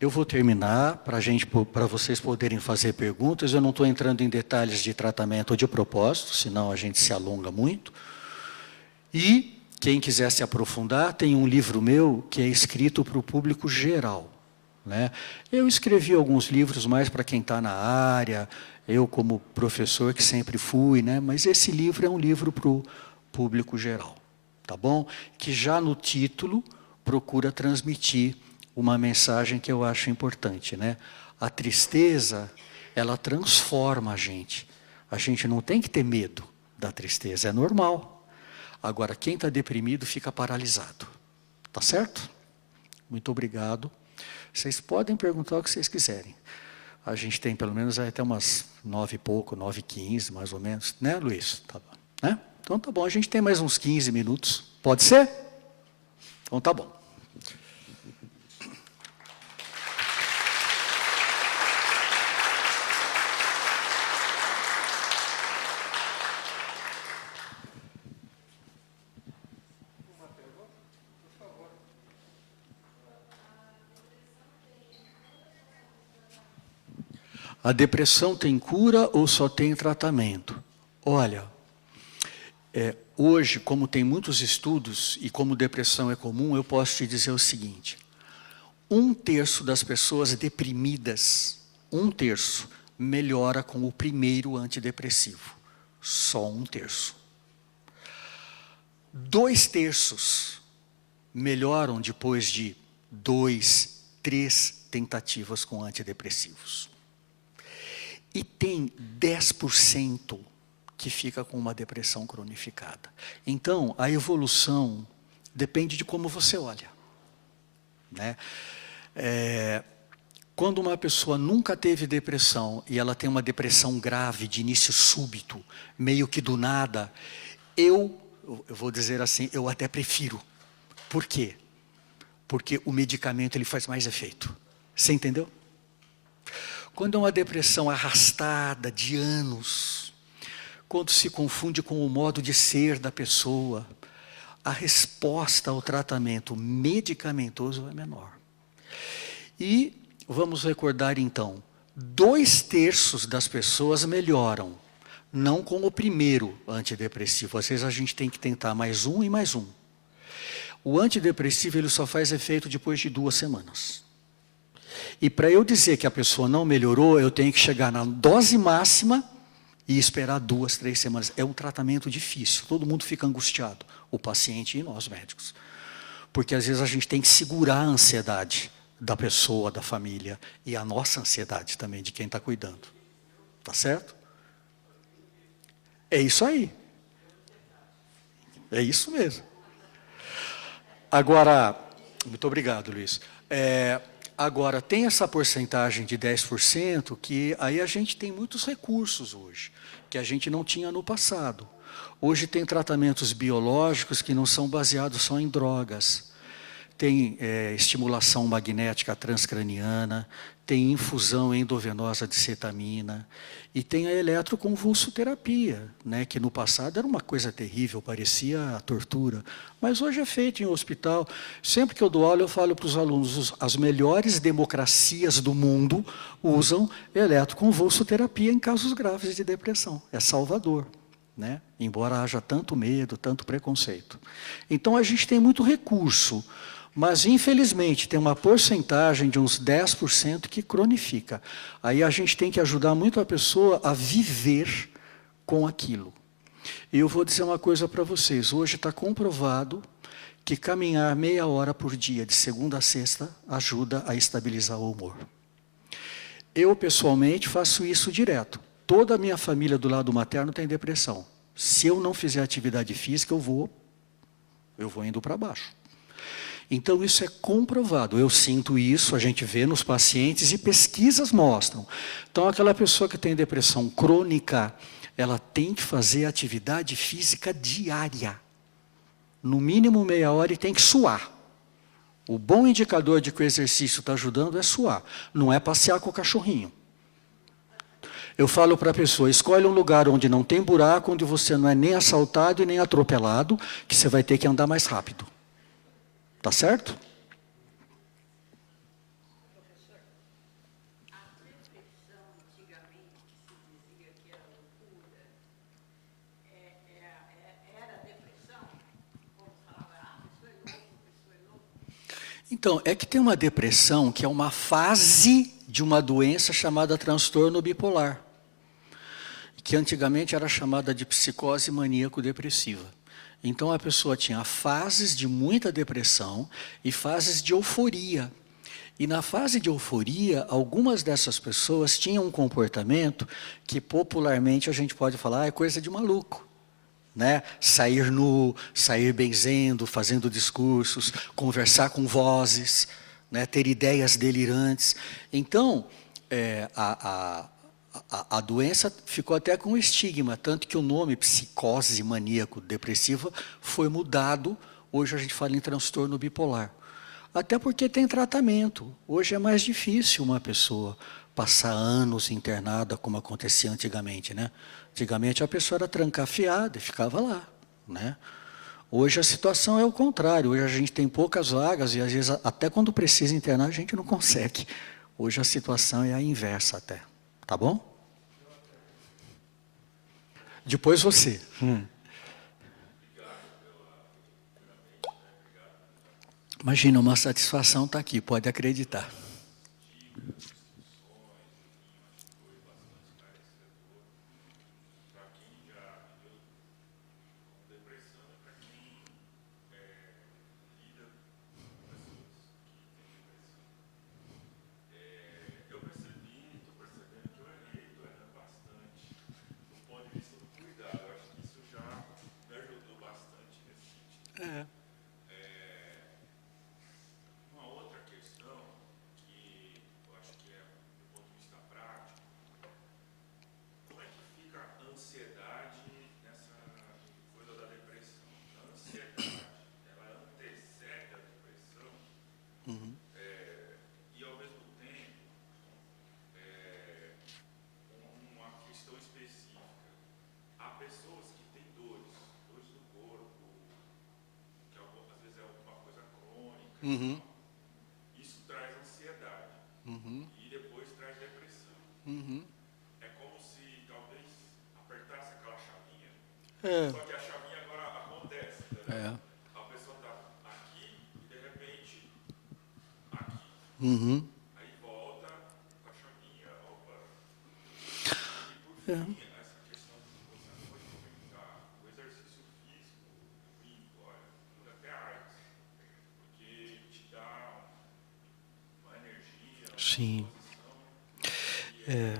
Eu vou terminar para vocês poderem fazer perguntas. Eu não estou entrando em detalhes de tratamento ou de propósito, senão a gente se alonga muito. E quem quiser se aprofundar, tem um livro meu que é escrito para o público geral, né? Eu escrevi alguns livros mais para quem está na área, eu como professor que sempre fui, né? Mas esse livro é um livro para o público geral, tá bom? Que já no título procura transmitir uma mensagem que eu acho importante, né? A tristeza, ela transforma a gente. A gente não tem que ter medo da tristeza, é normal. Agora, quem está deprimido fica paralisado. Tá certo? Muito obrigado. Vocês podem perguntar o que vocês quiserem. A gente tem pelo menos até umas 9 e pouco, 9h15, mais ou menos. Né, Luiz? Tá bom, né? Então tá bom, a gente tem mais uns 15 minutos. Pode ser? Então tá bom. A depressão tem cura ou só tem tratamento? Olha, hoje, como tem muitos estudos e como depressão é comum, eu posso te dizer o seguinte: 1/3 das pessoas deprimidas, 1/3, melhora com o primeiro antidepressivo. Só 1/3. 2/3 melhoram depois de 2, 3 tentativas com antidepressivos. E tem 10% que fica com uma depressão cronificada. Então, a evolução depende de como você olha, né? Quando uma pessoa nunca teve depressão e ela tem uma depressão grave, de início súbito, meio que do nada, eu vou dizer assim, eu até prefiro. Por quê? Porque o medicamento ele faz mais efeito. Você entendeu? Quando é uma depressão arrastada de anos, quando se confunde com o modo de ser da pessoa, a resposta ao tratamento medicamentoso é menor. E vamos recordar então, 2/3 das pessoas melhoram, não com o primeiro antidepressivo. Às vezes a gente tem que tentar mais um e mais um. O antidepressivo ele só faz efeito depois de 2 semanas. E para eu dizer que a pessoa não melhorou, eu tenho que chegar na dose máxima e esperar 2, 3 semanas. É um tratamento difícil, todo mundo fica angustiado, o paciente e nós médicos. Porque às vezes a gente tem que segurar a ansiedade da pessoa, da família, e a nossa ansiedade também, de quem está cuidando. Tá certo? É isso aí. É isso mesmo. Agora, muito obrigado, Luiz. Agora, tem essa porcentagem de 10% que aí a gente tem muitos recursos hoje, que a gente não tinha no passado. Hoje tem tratamentos biológicos que não são baseados só em drogas. Tem estimulação magnética transcraniana, tem infusão endovenosa de cetamina, e tem a eletroconvulsoterapia, né, que no passado era uma coisa terrível, parecia a tortura, mas hoje é feito em hospital. Sempre que eu dou aula, eu falo para os alunos, as melhores democracias do mundo usam eletroconvulsoterapia em casos graves de depressão. É salvador, né? Embora haja tanto medo, tanto preconceito. Então a gente tem muito recurso, mas infelizmente tem uma porcentagem de uns 10% que cronifica. Aí a gente tem que ajudar muito a pessoa a viver com aquilo. E eu vou dizer uma coisa para vocês, hoje está comprovado que caminhar meia hora por dia, de segunda a sexta, ajuda a estabilizar o humor. Eu pessoalmente faço isso direto. Toda a minha família do lado materno tem depressão. Se eu não fizer atividade física, eu vou indo para baixo. Então isso é comprovado, eu sinto isso, a gente vê nos pacientes e pesquisas mostram. Então aquela pessoa que tem depressão crônica, ela tem que fazer atividade física diária. No mínimo meia hora e tem que suar. O bom indicador de que o exercício está ajudando é suar, não é passear com o cachorrinho. Eu falo para a pessoa, escolhe um lugar onde não tem buraco, onde você não é nem assaltado e nem atropelado, que você vai ter que andar mais rápido. Tá certo? Então, é que tem uma depressão que é uma fase de uma doença chamada transtorno bipolar, que antigamente era chamada de psicose maníaco-depressiva. Então, a pessoa tinha fases de muita depressão e fases de euforia. E na fase de euforia, algumas dessas pessoas tinham um comportamento que popularmente a gente pode falar é coisa de maluco. Né? Sair nu, sair benzendo, fazendo discursos, conversar com vozes, né? Ter ideias delirantes. Então, a doença ficou até com estigma, tanto que o nome psicose maníaco-depressiva foi mudado. Hoje a gente fala em transtorno bipolar. Até porque tem tratamento. Hoje é mais difícil uma pessoa passar anos internada, como acontecia antigamente, né? Antigamente a pessoa era trancafiada e ficava lá, né? Hoje a situação é o contrário. Hoje a gente tem poucas vagas e às vezes até quando precisa internar a gente não consegue. Hoje a situação é a inversa até. Tá bom? Depois você. Imagina, uma satisfação está aqui, pode acreditar. É. Uhum. Uhum. Uhum. Uhum. É. É. Uhum. É. Sim. É.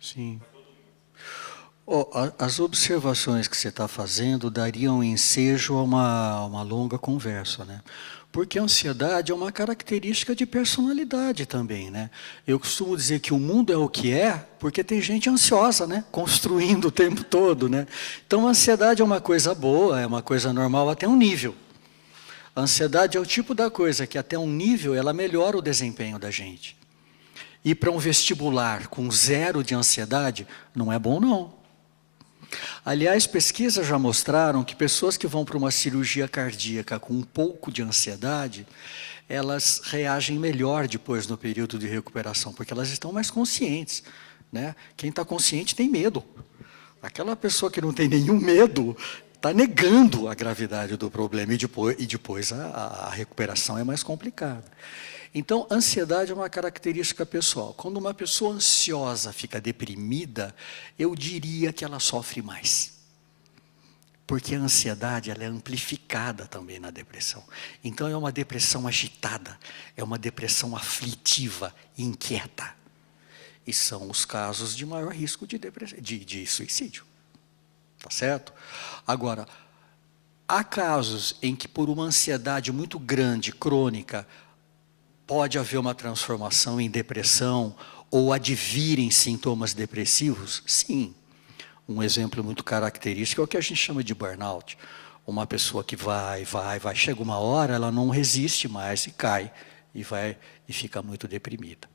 Sim. Oh, as observações que você está fazendo dariam ensejo a uma longa conversa, né? Porque a ansiedade é uma característica de personalidade também, né? Eu costumo dizer que o mundo é o que é, porque tem gente ansiosa, né? Construindo o tempo todo, né? Então a ansiedade é uma coisa boa, é uma coisa normal até um nível. A ansiedade é o tipo da coisa que até um nível ela melhora o desempenho da gente. Ir para um vestibular com 0 de ansiedade não é bom não. Aliás, pesquisas já mostraram que pessoas que vão para uma cirurgia cardíaca com um pouco de ansiedade, elas reagem melhor depois no período de recuperação, porque elas estão mais conscientes, né? Quem está consciente tem medo. Aquela pessoa que não tem nenhum medo está negando a gravidade do problema e depois a recuperação é mais complicada. Então, ansiedade é uma característica pessoal. Quando uma pessoa ansiosa fica deprimida, eu diria que ela sofre mais. Porque a ansiedade ela é amplificada também na depressão. Então, é uma depressão agitada, é uma depressão aflitiva, inquieta. E são os casos de maior risco de suicídio. Tá certo? Agora, há casos em que por uma ansiedade muito grande, crônica, pode haver uma transformação em depressão ou advirem sintomas depressivos? Sim. Um exemplo muito característico é o que a gente chama de burnout. Uma pessoa que vai, chega uma hora, ela não resiste mais e cai, e fica muito deprimida.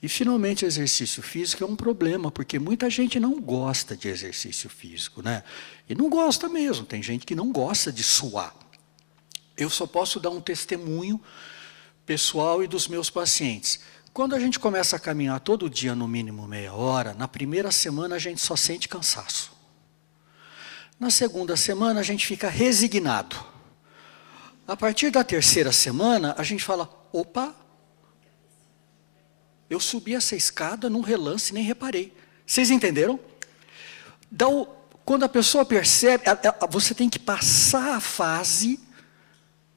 E, finalmente, exercício físico é um problema, porque muita gente não gosta de exercício físico, né? E não gosta mesmo, tem gente que não gosta de suar. Eu só posso dar um testemunho pessoal e dos meus pacientes. Quando a gente começa a caminhar todo dia, no mínimo meia hora, na primeira semana a gente só sente cansaço. Na segunda semana, a gente fica resignado. A partir da terceira semana, a gente fala, opa, eu subi essa escada num relance e nem reparei. Vocês entenderam? Quando a pessoa percebe, você tem que passar a fase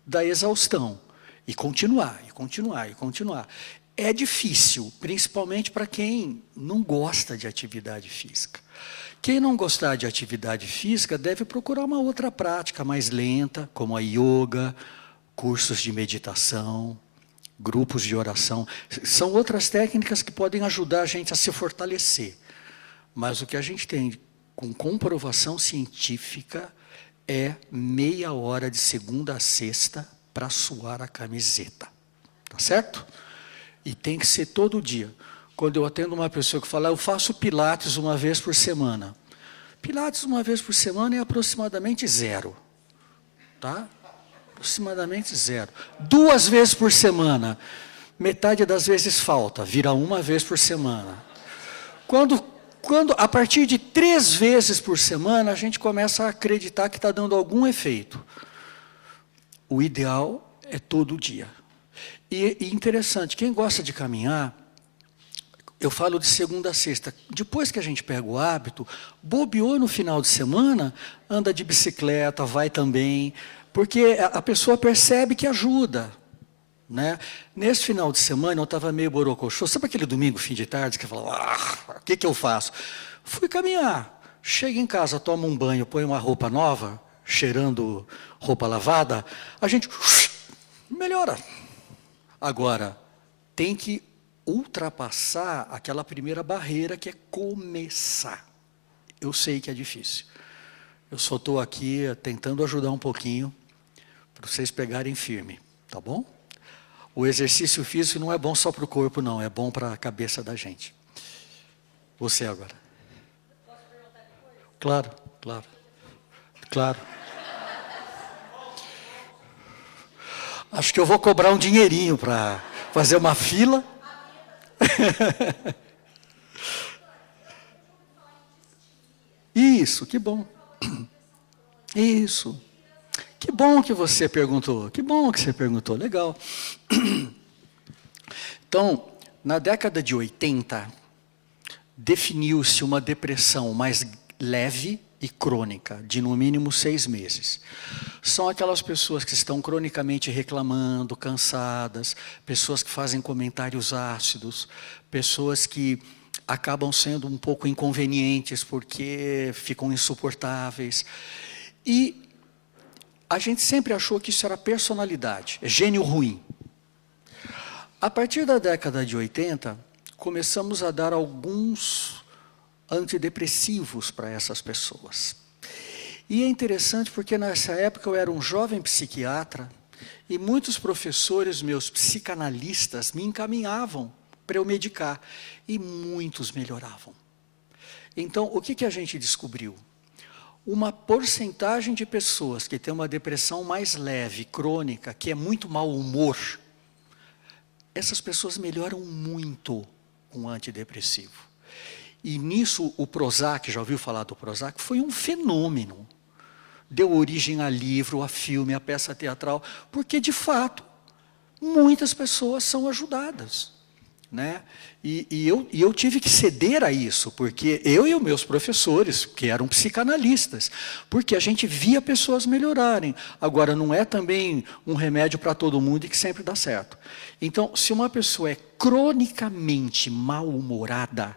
da exaustão. E continuar, e continuar, e continuar. É difícil, principalmente para quem não gosta de atividade física. Quem não gostar de atividade física deve procurar uma outra prática mais lenta, como a yoga, cursos de meditação, grupos de oração. São outras técnicas que podem ajudar a gente a se fortalecer. Mas o que a gente tem com comprovação científica é meia hora de segunda a sexta para suar a camiseta. Tá certo? E tem que ser todo dia. Quando eu atendo uma pessoa que fala, eu faço pilates uma vez por semana. Pilates uma vez por semana é aproximadamente 0. Tá? Aproximadamente 0. 2 vezes por semana. Metade das vezes falta, vira 1 vez por semana. A partir de 3 vezes por semana, a gente começa a acreditar que está dando algum efeito. O ideal é todo dia. E interessante, quem gosta de caminhar, eu falo de segunda a sexta, depois que a gente pega o hábito, bobeou no final de semana, anda de bicicleta, vai também, porque a pessoa percebe que ajuda. Né? Nesse final de semana eu estava meio borocochô, sabe aquele domingo, fim de tarde, que eu falava, o que eu faço? Fui caminhar, chego em casa, tomo um banho, ponho uma roupa nova, cheirando roupa lavada, a gente melhora. Agora, tem que ultrapassar aquela primeira barreira que é começar. Eu sei que é difícil. Eu só estou aqui tentando ajudar um pouquinho para vocês pegarem firme, tá bom? O exercício físico não é bom só para o corpo, não, é bom para a cabeça da gente. Você agora. Posso perguntar depois? Claro, claro, claro. Acho que eu vou cobrar um dinheirinho para fazer uma fila. Isso, que bom. Isso. Que bom que você perguntou. Que bom que você perguntou. Legal. Então, na década de 80, definiu-se uma depressão mais leve e crônica, de no mínimo 6 meses. São aquelas pessoas que estão cronicamente reclamando, cansadas, pessoas que fazem comentários ácidos, pessoas que acabam sendo um pouco inconvenientes porque ficam insuportáveis. E a gente sempre achou que isso era personalidade, gênio ruim. A partir da década de 80, começamos a dar alguns antidepressivos para essas pessoas. E é interessante porque nessa época eu era um jovem psiquiatra e muitos professores meus psicanalistas me encaminhavam para eu medicar e muitos melhoravam. Então, o que a gente descobriu? Uma porcentagem de pessoas que têm uma depressão mais leve, crônica, que é muito mau humor, essas pessoas melhoram muito com antidepressivo. E nisso o Prozac, já ouviu falar do Prozac? Foi um fenômeno. Deu origem a livro, a filme, a peça teatral, porque de fato, muitas pessoas são ajudadas. Né? E eu tive que ceder a isso, porque eu e os meus professores, que eram psicanalistas, porque a gente via pessoas melhorarem. Agora, não é também um remédio para todo mundo e que sempre dá certo. Então, se uma pessoa é cronicamente mal-humorada,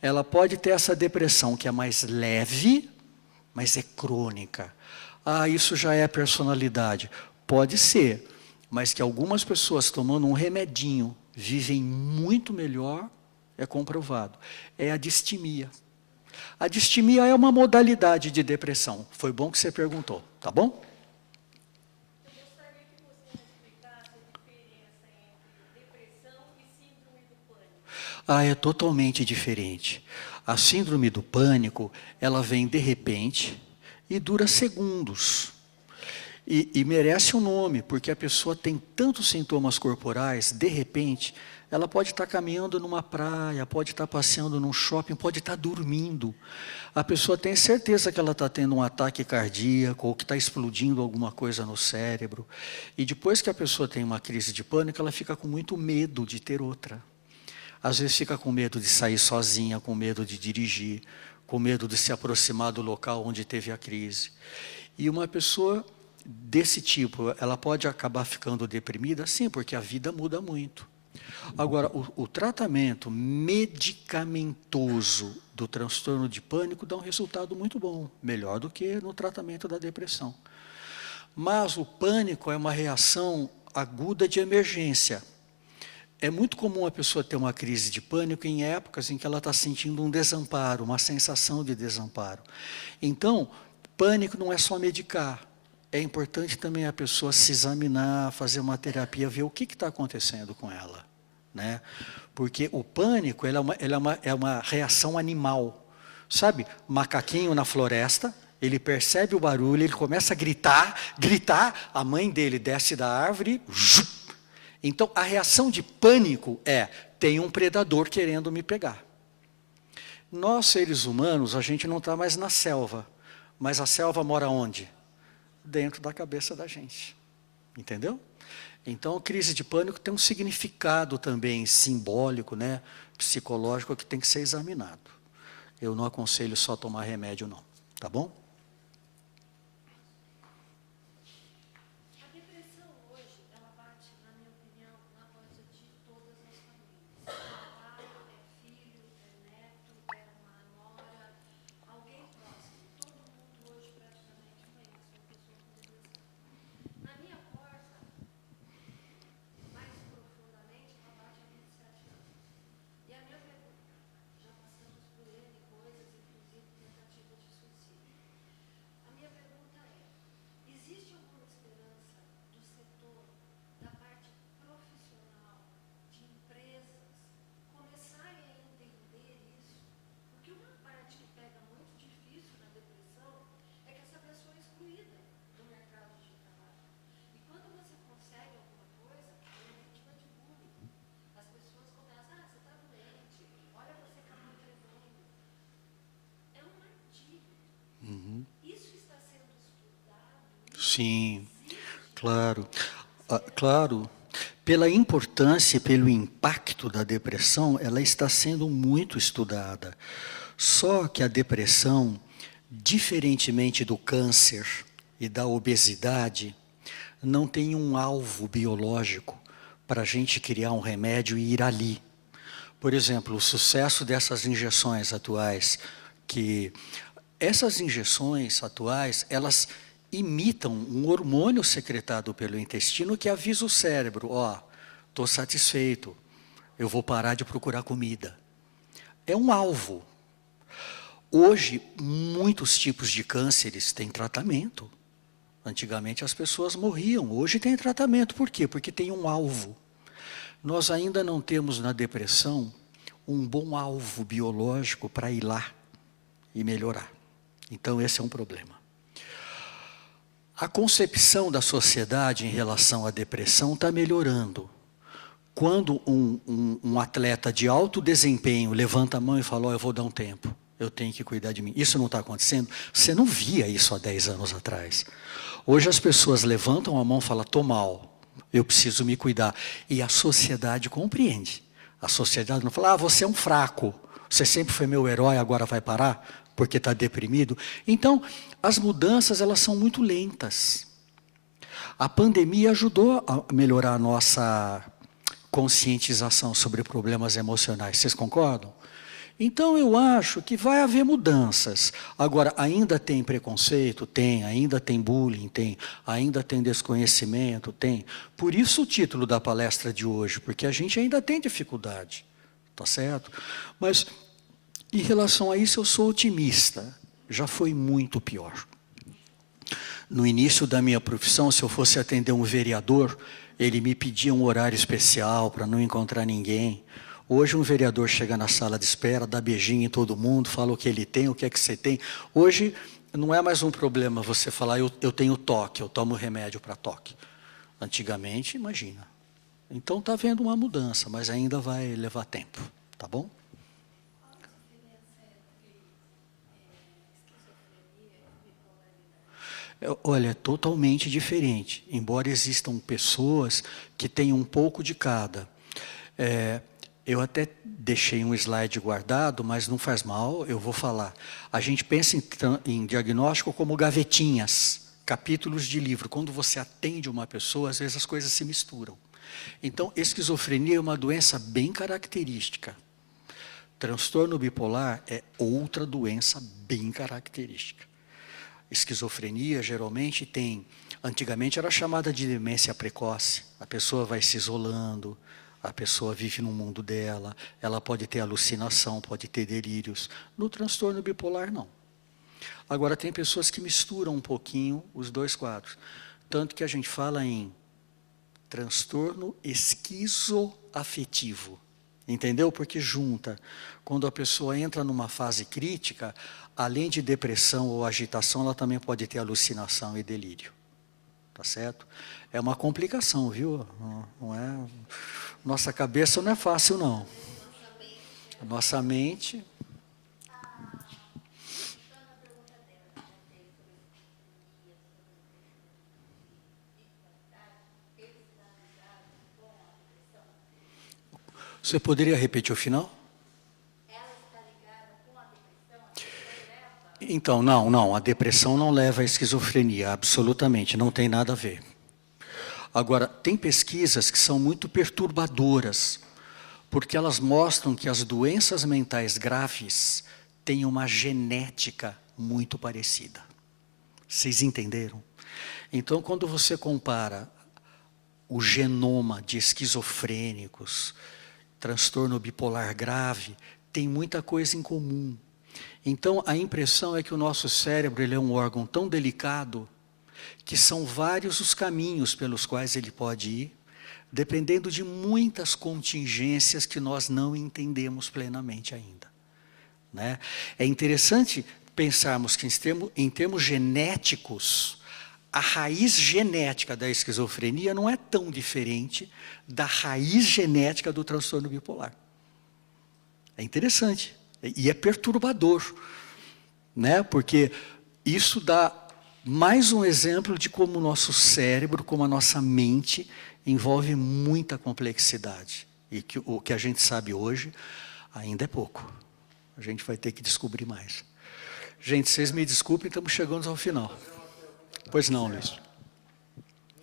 ela pode ter essa depressão que é mais leve, mas é crônica. Ah, isso já é personalidade. Pode ser, mas que algumas pessoas tomando um remedinho vivem muito melhor, é comprovado. É a distimia. A distimia é uma modalidade de depressão. Foi bom que você perguntou, tá bom? Eu gostaria que você explicasse a diferença entre depressão e síndrome do pânico. Ah, é totalmente diferente. A síndrome do pânico, ela vem de repente e dura segundos. E merece um nome, porque a pessoa tem tantos sintomas corporais, de repente, Ela pode estar caminhando numa praia, pode estar passeando num shopping, pode estar dormindo. A pessoa tem certeza que ela está tendo um ataque cardíaco ou que está explodindo alguma coisa no cérebro. E depois que a pessoa tem uma crise de pânico, ela fica com muito medo de ter outra. Às vezes fica com medo de sair sozinha, com medo de dirigir, com medo de se aproximar do local onde teve a crise. E uma pessoa desse tipo, ela pode acabar ficando deprimida, sim, porque a vida muda muito. Agora, o tratamento medicamentoso do transtorno de pânico dá um resultado muito bom, melhor do que no tratamento da depressão. Mas o pânico é uma reação aguda de emergência. É muito comum a pessoa ter uma crise de pânico em épocas em que ela está sentindo um desamparo, uma sensação de desamparo. Então, pânico não é só medicar. É importante também a pessoa se examinar, fazer uma terapia, ver o que está acontecendo com ela. Né? Porque o pânico é uma reação animal. Sabe, macaquinho na floresta, ele percebe o barulho, ele começa a gritar, a mãe dele desce da árvore. Então, a reação de pânico é, tem um predador querendo me pegar. Nós, seres humanos, a gente não está mais na selva. Mas a selva mora onde? Dentro da cabeça da gente. Entendeu? Então, crise de pânico tem um significado também simbólico, né, psicológico, que tem que ser examinado. Eu não aconselho só tomar remédio, não. Tá bom? A depressão hoje, ela bate, na minha opinião, na porta de todas as famílias. É pai, é filho, é neto, é uma nora, alguém próximo. Todo mundo hoje praticamente conhece uma pessoa com depressão. Na minha porta, mais profundamente, ela bate há 27 anos. E a minha pergunta, já passamos por N coisas, inclusive tentativa de suicídio. A minha pergunta é, existe alguma esperança do setor, da parte profissional, de empresas, começarem a entender isso? Porque uma parte que pega muito difícil na depressão é que essa pessoa é excluída do mercado de trabalho. E quando você consegue alguma coisa, ela é vítima de bullying. As pessoas começam, você está doente, olha você acabou tremendo. É um martírio. Isso está sendo estudado? Sim, claro. Claro. Pela importância e pelo impacto da depressão, ela está sendo muito estudada. Só que a depressão, diferentemente do câncer e da obesidade, não tem um alvo biológico para a gente criar um remédio e ir ali. Por exemplo, o sucesso dessas injeções atuais, que essas injeções atuais, elas imitam um hormônio secretado pelo intestino que avisa o cérebro, estou satisfeito, eu vou parar de procurar comida. É um alvo. Hoje, muitos tipos de cânceres têm tratamento. Antigamente as pessoas morriam, hoje tem tratamento. Por quê? Porque tem um alvo. Nós ainda não temos na depressão um bom alvo biológico para ir lá e melhorar. Então esse é um problema. A concepção da sociedade em relação à depressão está melhorando. Quando um atleta de alto desempenho levanta a mão e fala, eu vou dar um tempo, eu tenho que cuidar de mim. Isso não está acontecendo? Você não via isso há 10 anos atrás. Hoje as pessoas levantam a mão e falam, estou mal, eu preciso me cuidar. E a sociedade compreende. A sociedade não fala, você é um fraco, você sempre foi meu herói, agora vai parar porque está deprimido. Então, as mudanças elas são muito lentas. A pandemia ajudou a melhorar a nossa conscientização sobre problemas emocionais. Vocês concordam? Então, eu acho que vai haver mudanças. Agora, ainda tem preconceito? Tem. Ainda tem bullying? Tem. Ainda tem desconhecimento? Tem. Por isso o título da palestra de hoje, porque a gente ainda tem dificuldade. Tá certo? Mas, em relação a isso, eu sou otimista. Já foi muito pior. No início da minha profissão, se eu fosse atender um vereador, ele me pedia um horário especial para não encontrar ninguém. Hoje um vereador chega na sala de espera, dá beijinho em todo mundo, fala o que ele tem, o que é que você tem. Hoje não é mais um problema você falar, eu tenho toque, eu tomo remédio para toque. Antigamente, imagina, Então está havendo uma mudança, mas ainda vai levar tempo, tá bom? Olha, é totalmente diferente, embora existam pessoas que têm um pouco de cada. Eu até deixei um slide guardado, mas não faz mal, eu vou falar. A gente pensa em diagnóstico como gavetinhas, capítulos de livro. Quando você atende uma pessoa, às vezes as coisas se misturam. Então, esquizofrenia é uma doença bem característica. Transtorno bipolar é outra doença bem característica. Esquizofrenia geralmente tem, antigamente era chamada de demência precoce. A pessoa vai se isolando, a pessoa vive no mundo dela, ela pode ter alucinação, pode ter delírios. No transtorno bipolar, não. Agora, tem pessoas que misturam um pouquinho os dois quadros. Tanto que a gente fala em transtorno esquizoafetivo. Entendeu? Porque junta. Quando a pessoa entra numa fase crítica, além de depressão ou agitação, ela também pode ter alucinação e delírio. Tá certo? É uma complicação, viu? Não é... Nossa cabeça não é fácil, não. Nossa mente... Você poderia repetir o final? Então, não, a depressão não leva à esquizofrenia, absolutamente, não tem nada a ver. Agora, tem pesquisas que são muito perturbadoras, porque elas mostram que as doenças mentais graves têm uma genética muito parecida. Vocês entenderam? Então, quando você compara o genoma de esquizofrênicos, transtorno bipolar grave, tem muita coisa em comum. Então, a impressão é que o nosso cérebro ele é um órgão tão delicado que são vários os caminhos pelos quais ele pode ir, dependendo de muitas contingências que nós não entendemos plenamente ainda. Né? É interessante pensarmos que, em termos genéticos, a raiz genética da esquizofrenia não é tão diferente da raiz genética do transtorno bipolar. É interessante e é perturbador, né? Porque isso dá mais um exemplo de como o nosso cérebro, como a nossa mente envolve muita complexidade. E que o que a gente sabe hoje ainda é pouco. A gente vai ter que descobrir mais. Gente, vocês me desculpem, estamos chegando ao final. Pois não, Luiz.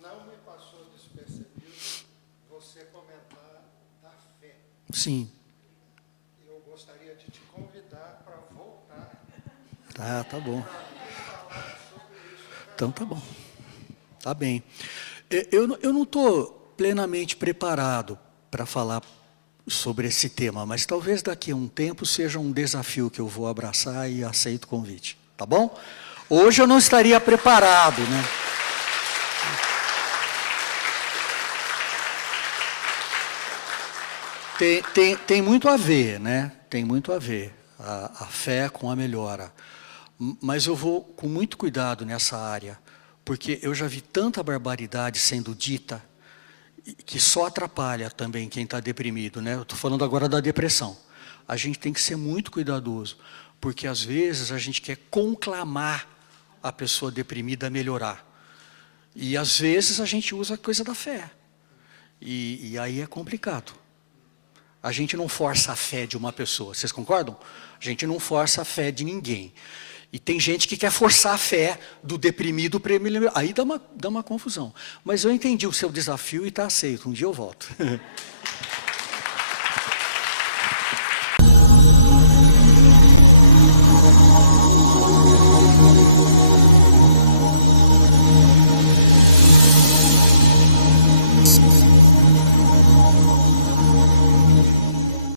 Não me passou despercebido você comentar da fé. Sim. Eu gostaria de te convidar para voltar. Tá bom. Então tá bom. Tá bem. Eu não estou plenamente preparado para falar sobre esse tema, mas talvez daqui a um tempo seja um desafio que eu vou abraçar e aceito o convite. Tá bom? Hoje eu não estaria preparado, né? Tem muito a ver, né? Tem muito a ver a fé com a melhora. Mas eu vou com muito cuidado nessa área, porque eu já vi tanta barbaridade sendo dita que só atrapalha também quem está deprimido, né? Eu estou falando agora da depressão. A gente tem que ser muito cuidadoso, porque às vezes a gente quer conclamar a pessoa deprimida a melhorar. E às vezes a gente usa a coisa da fé. E aí é complicado. A gente não força a fé de uma pessoa, vocês concordam? A gente não força a fé de ninguém. E tem gente que quer forçar a fé do deprimido para ele melhorar. Aí dá uma confusão. Mas eu entendi o seu desafio e está aceito. Um dia eu volto.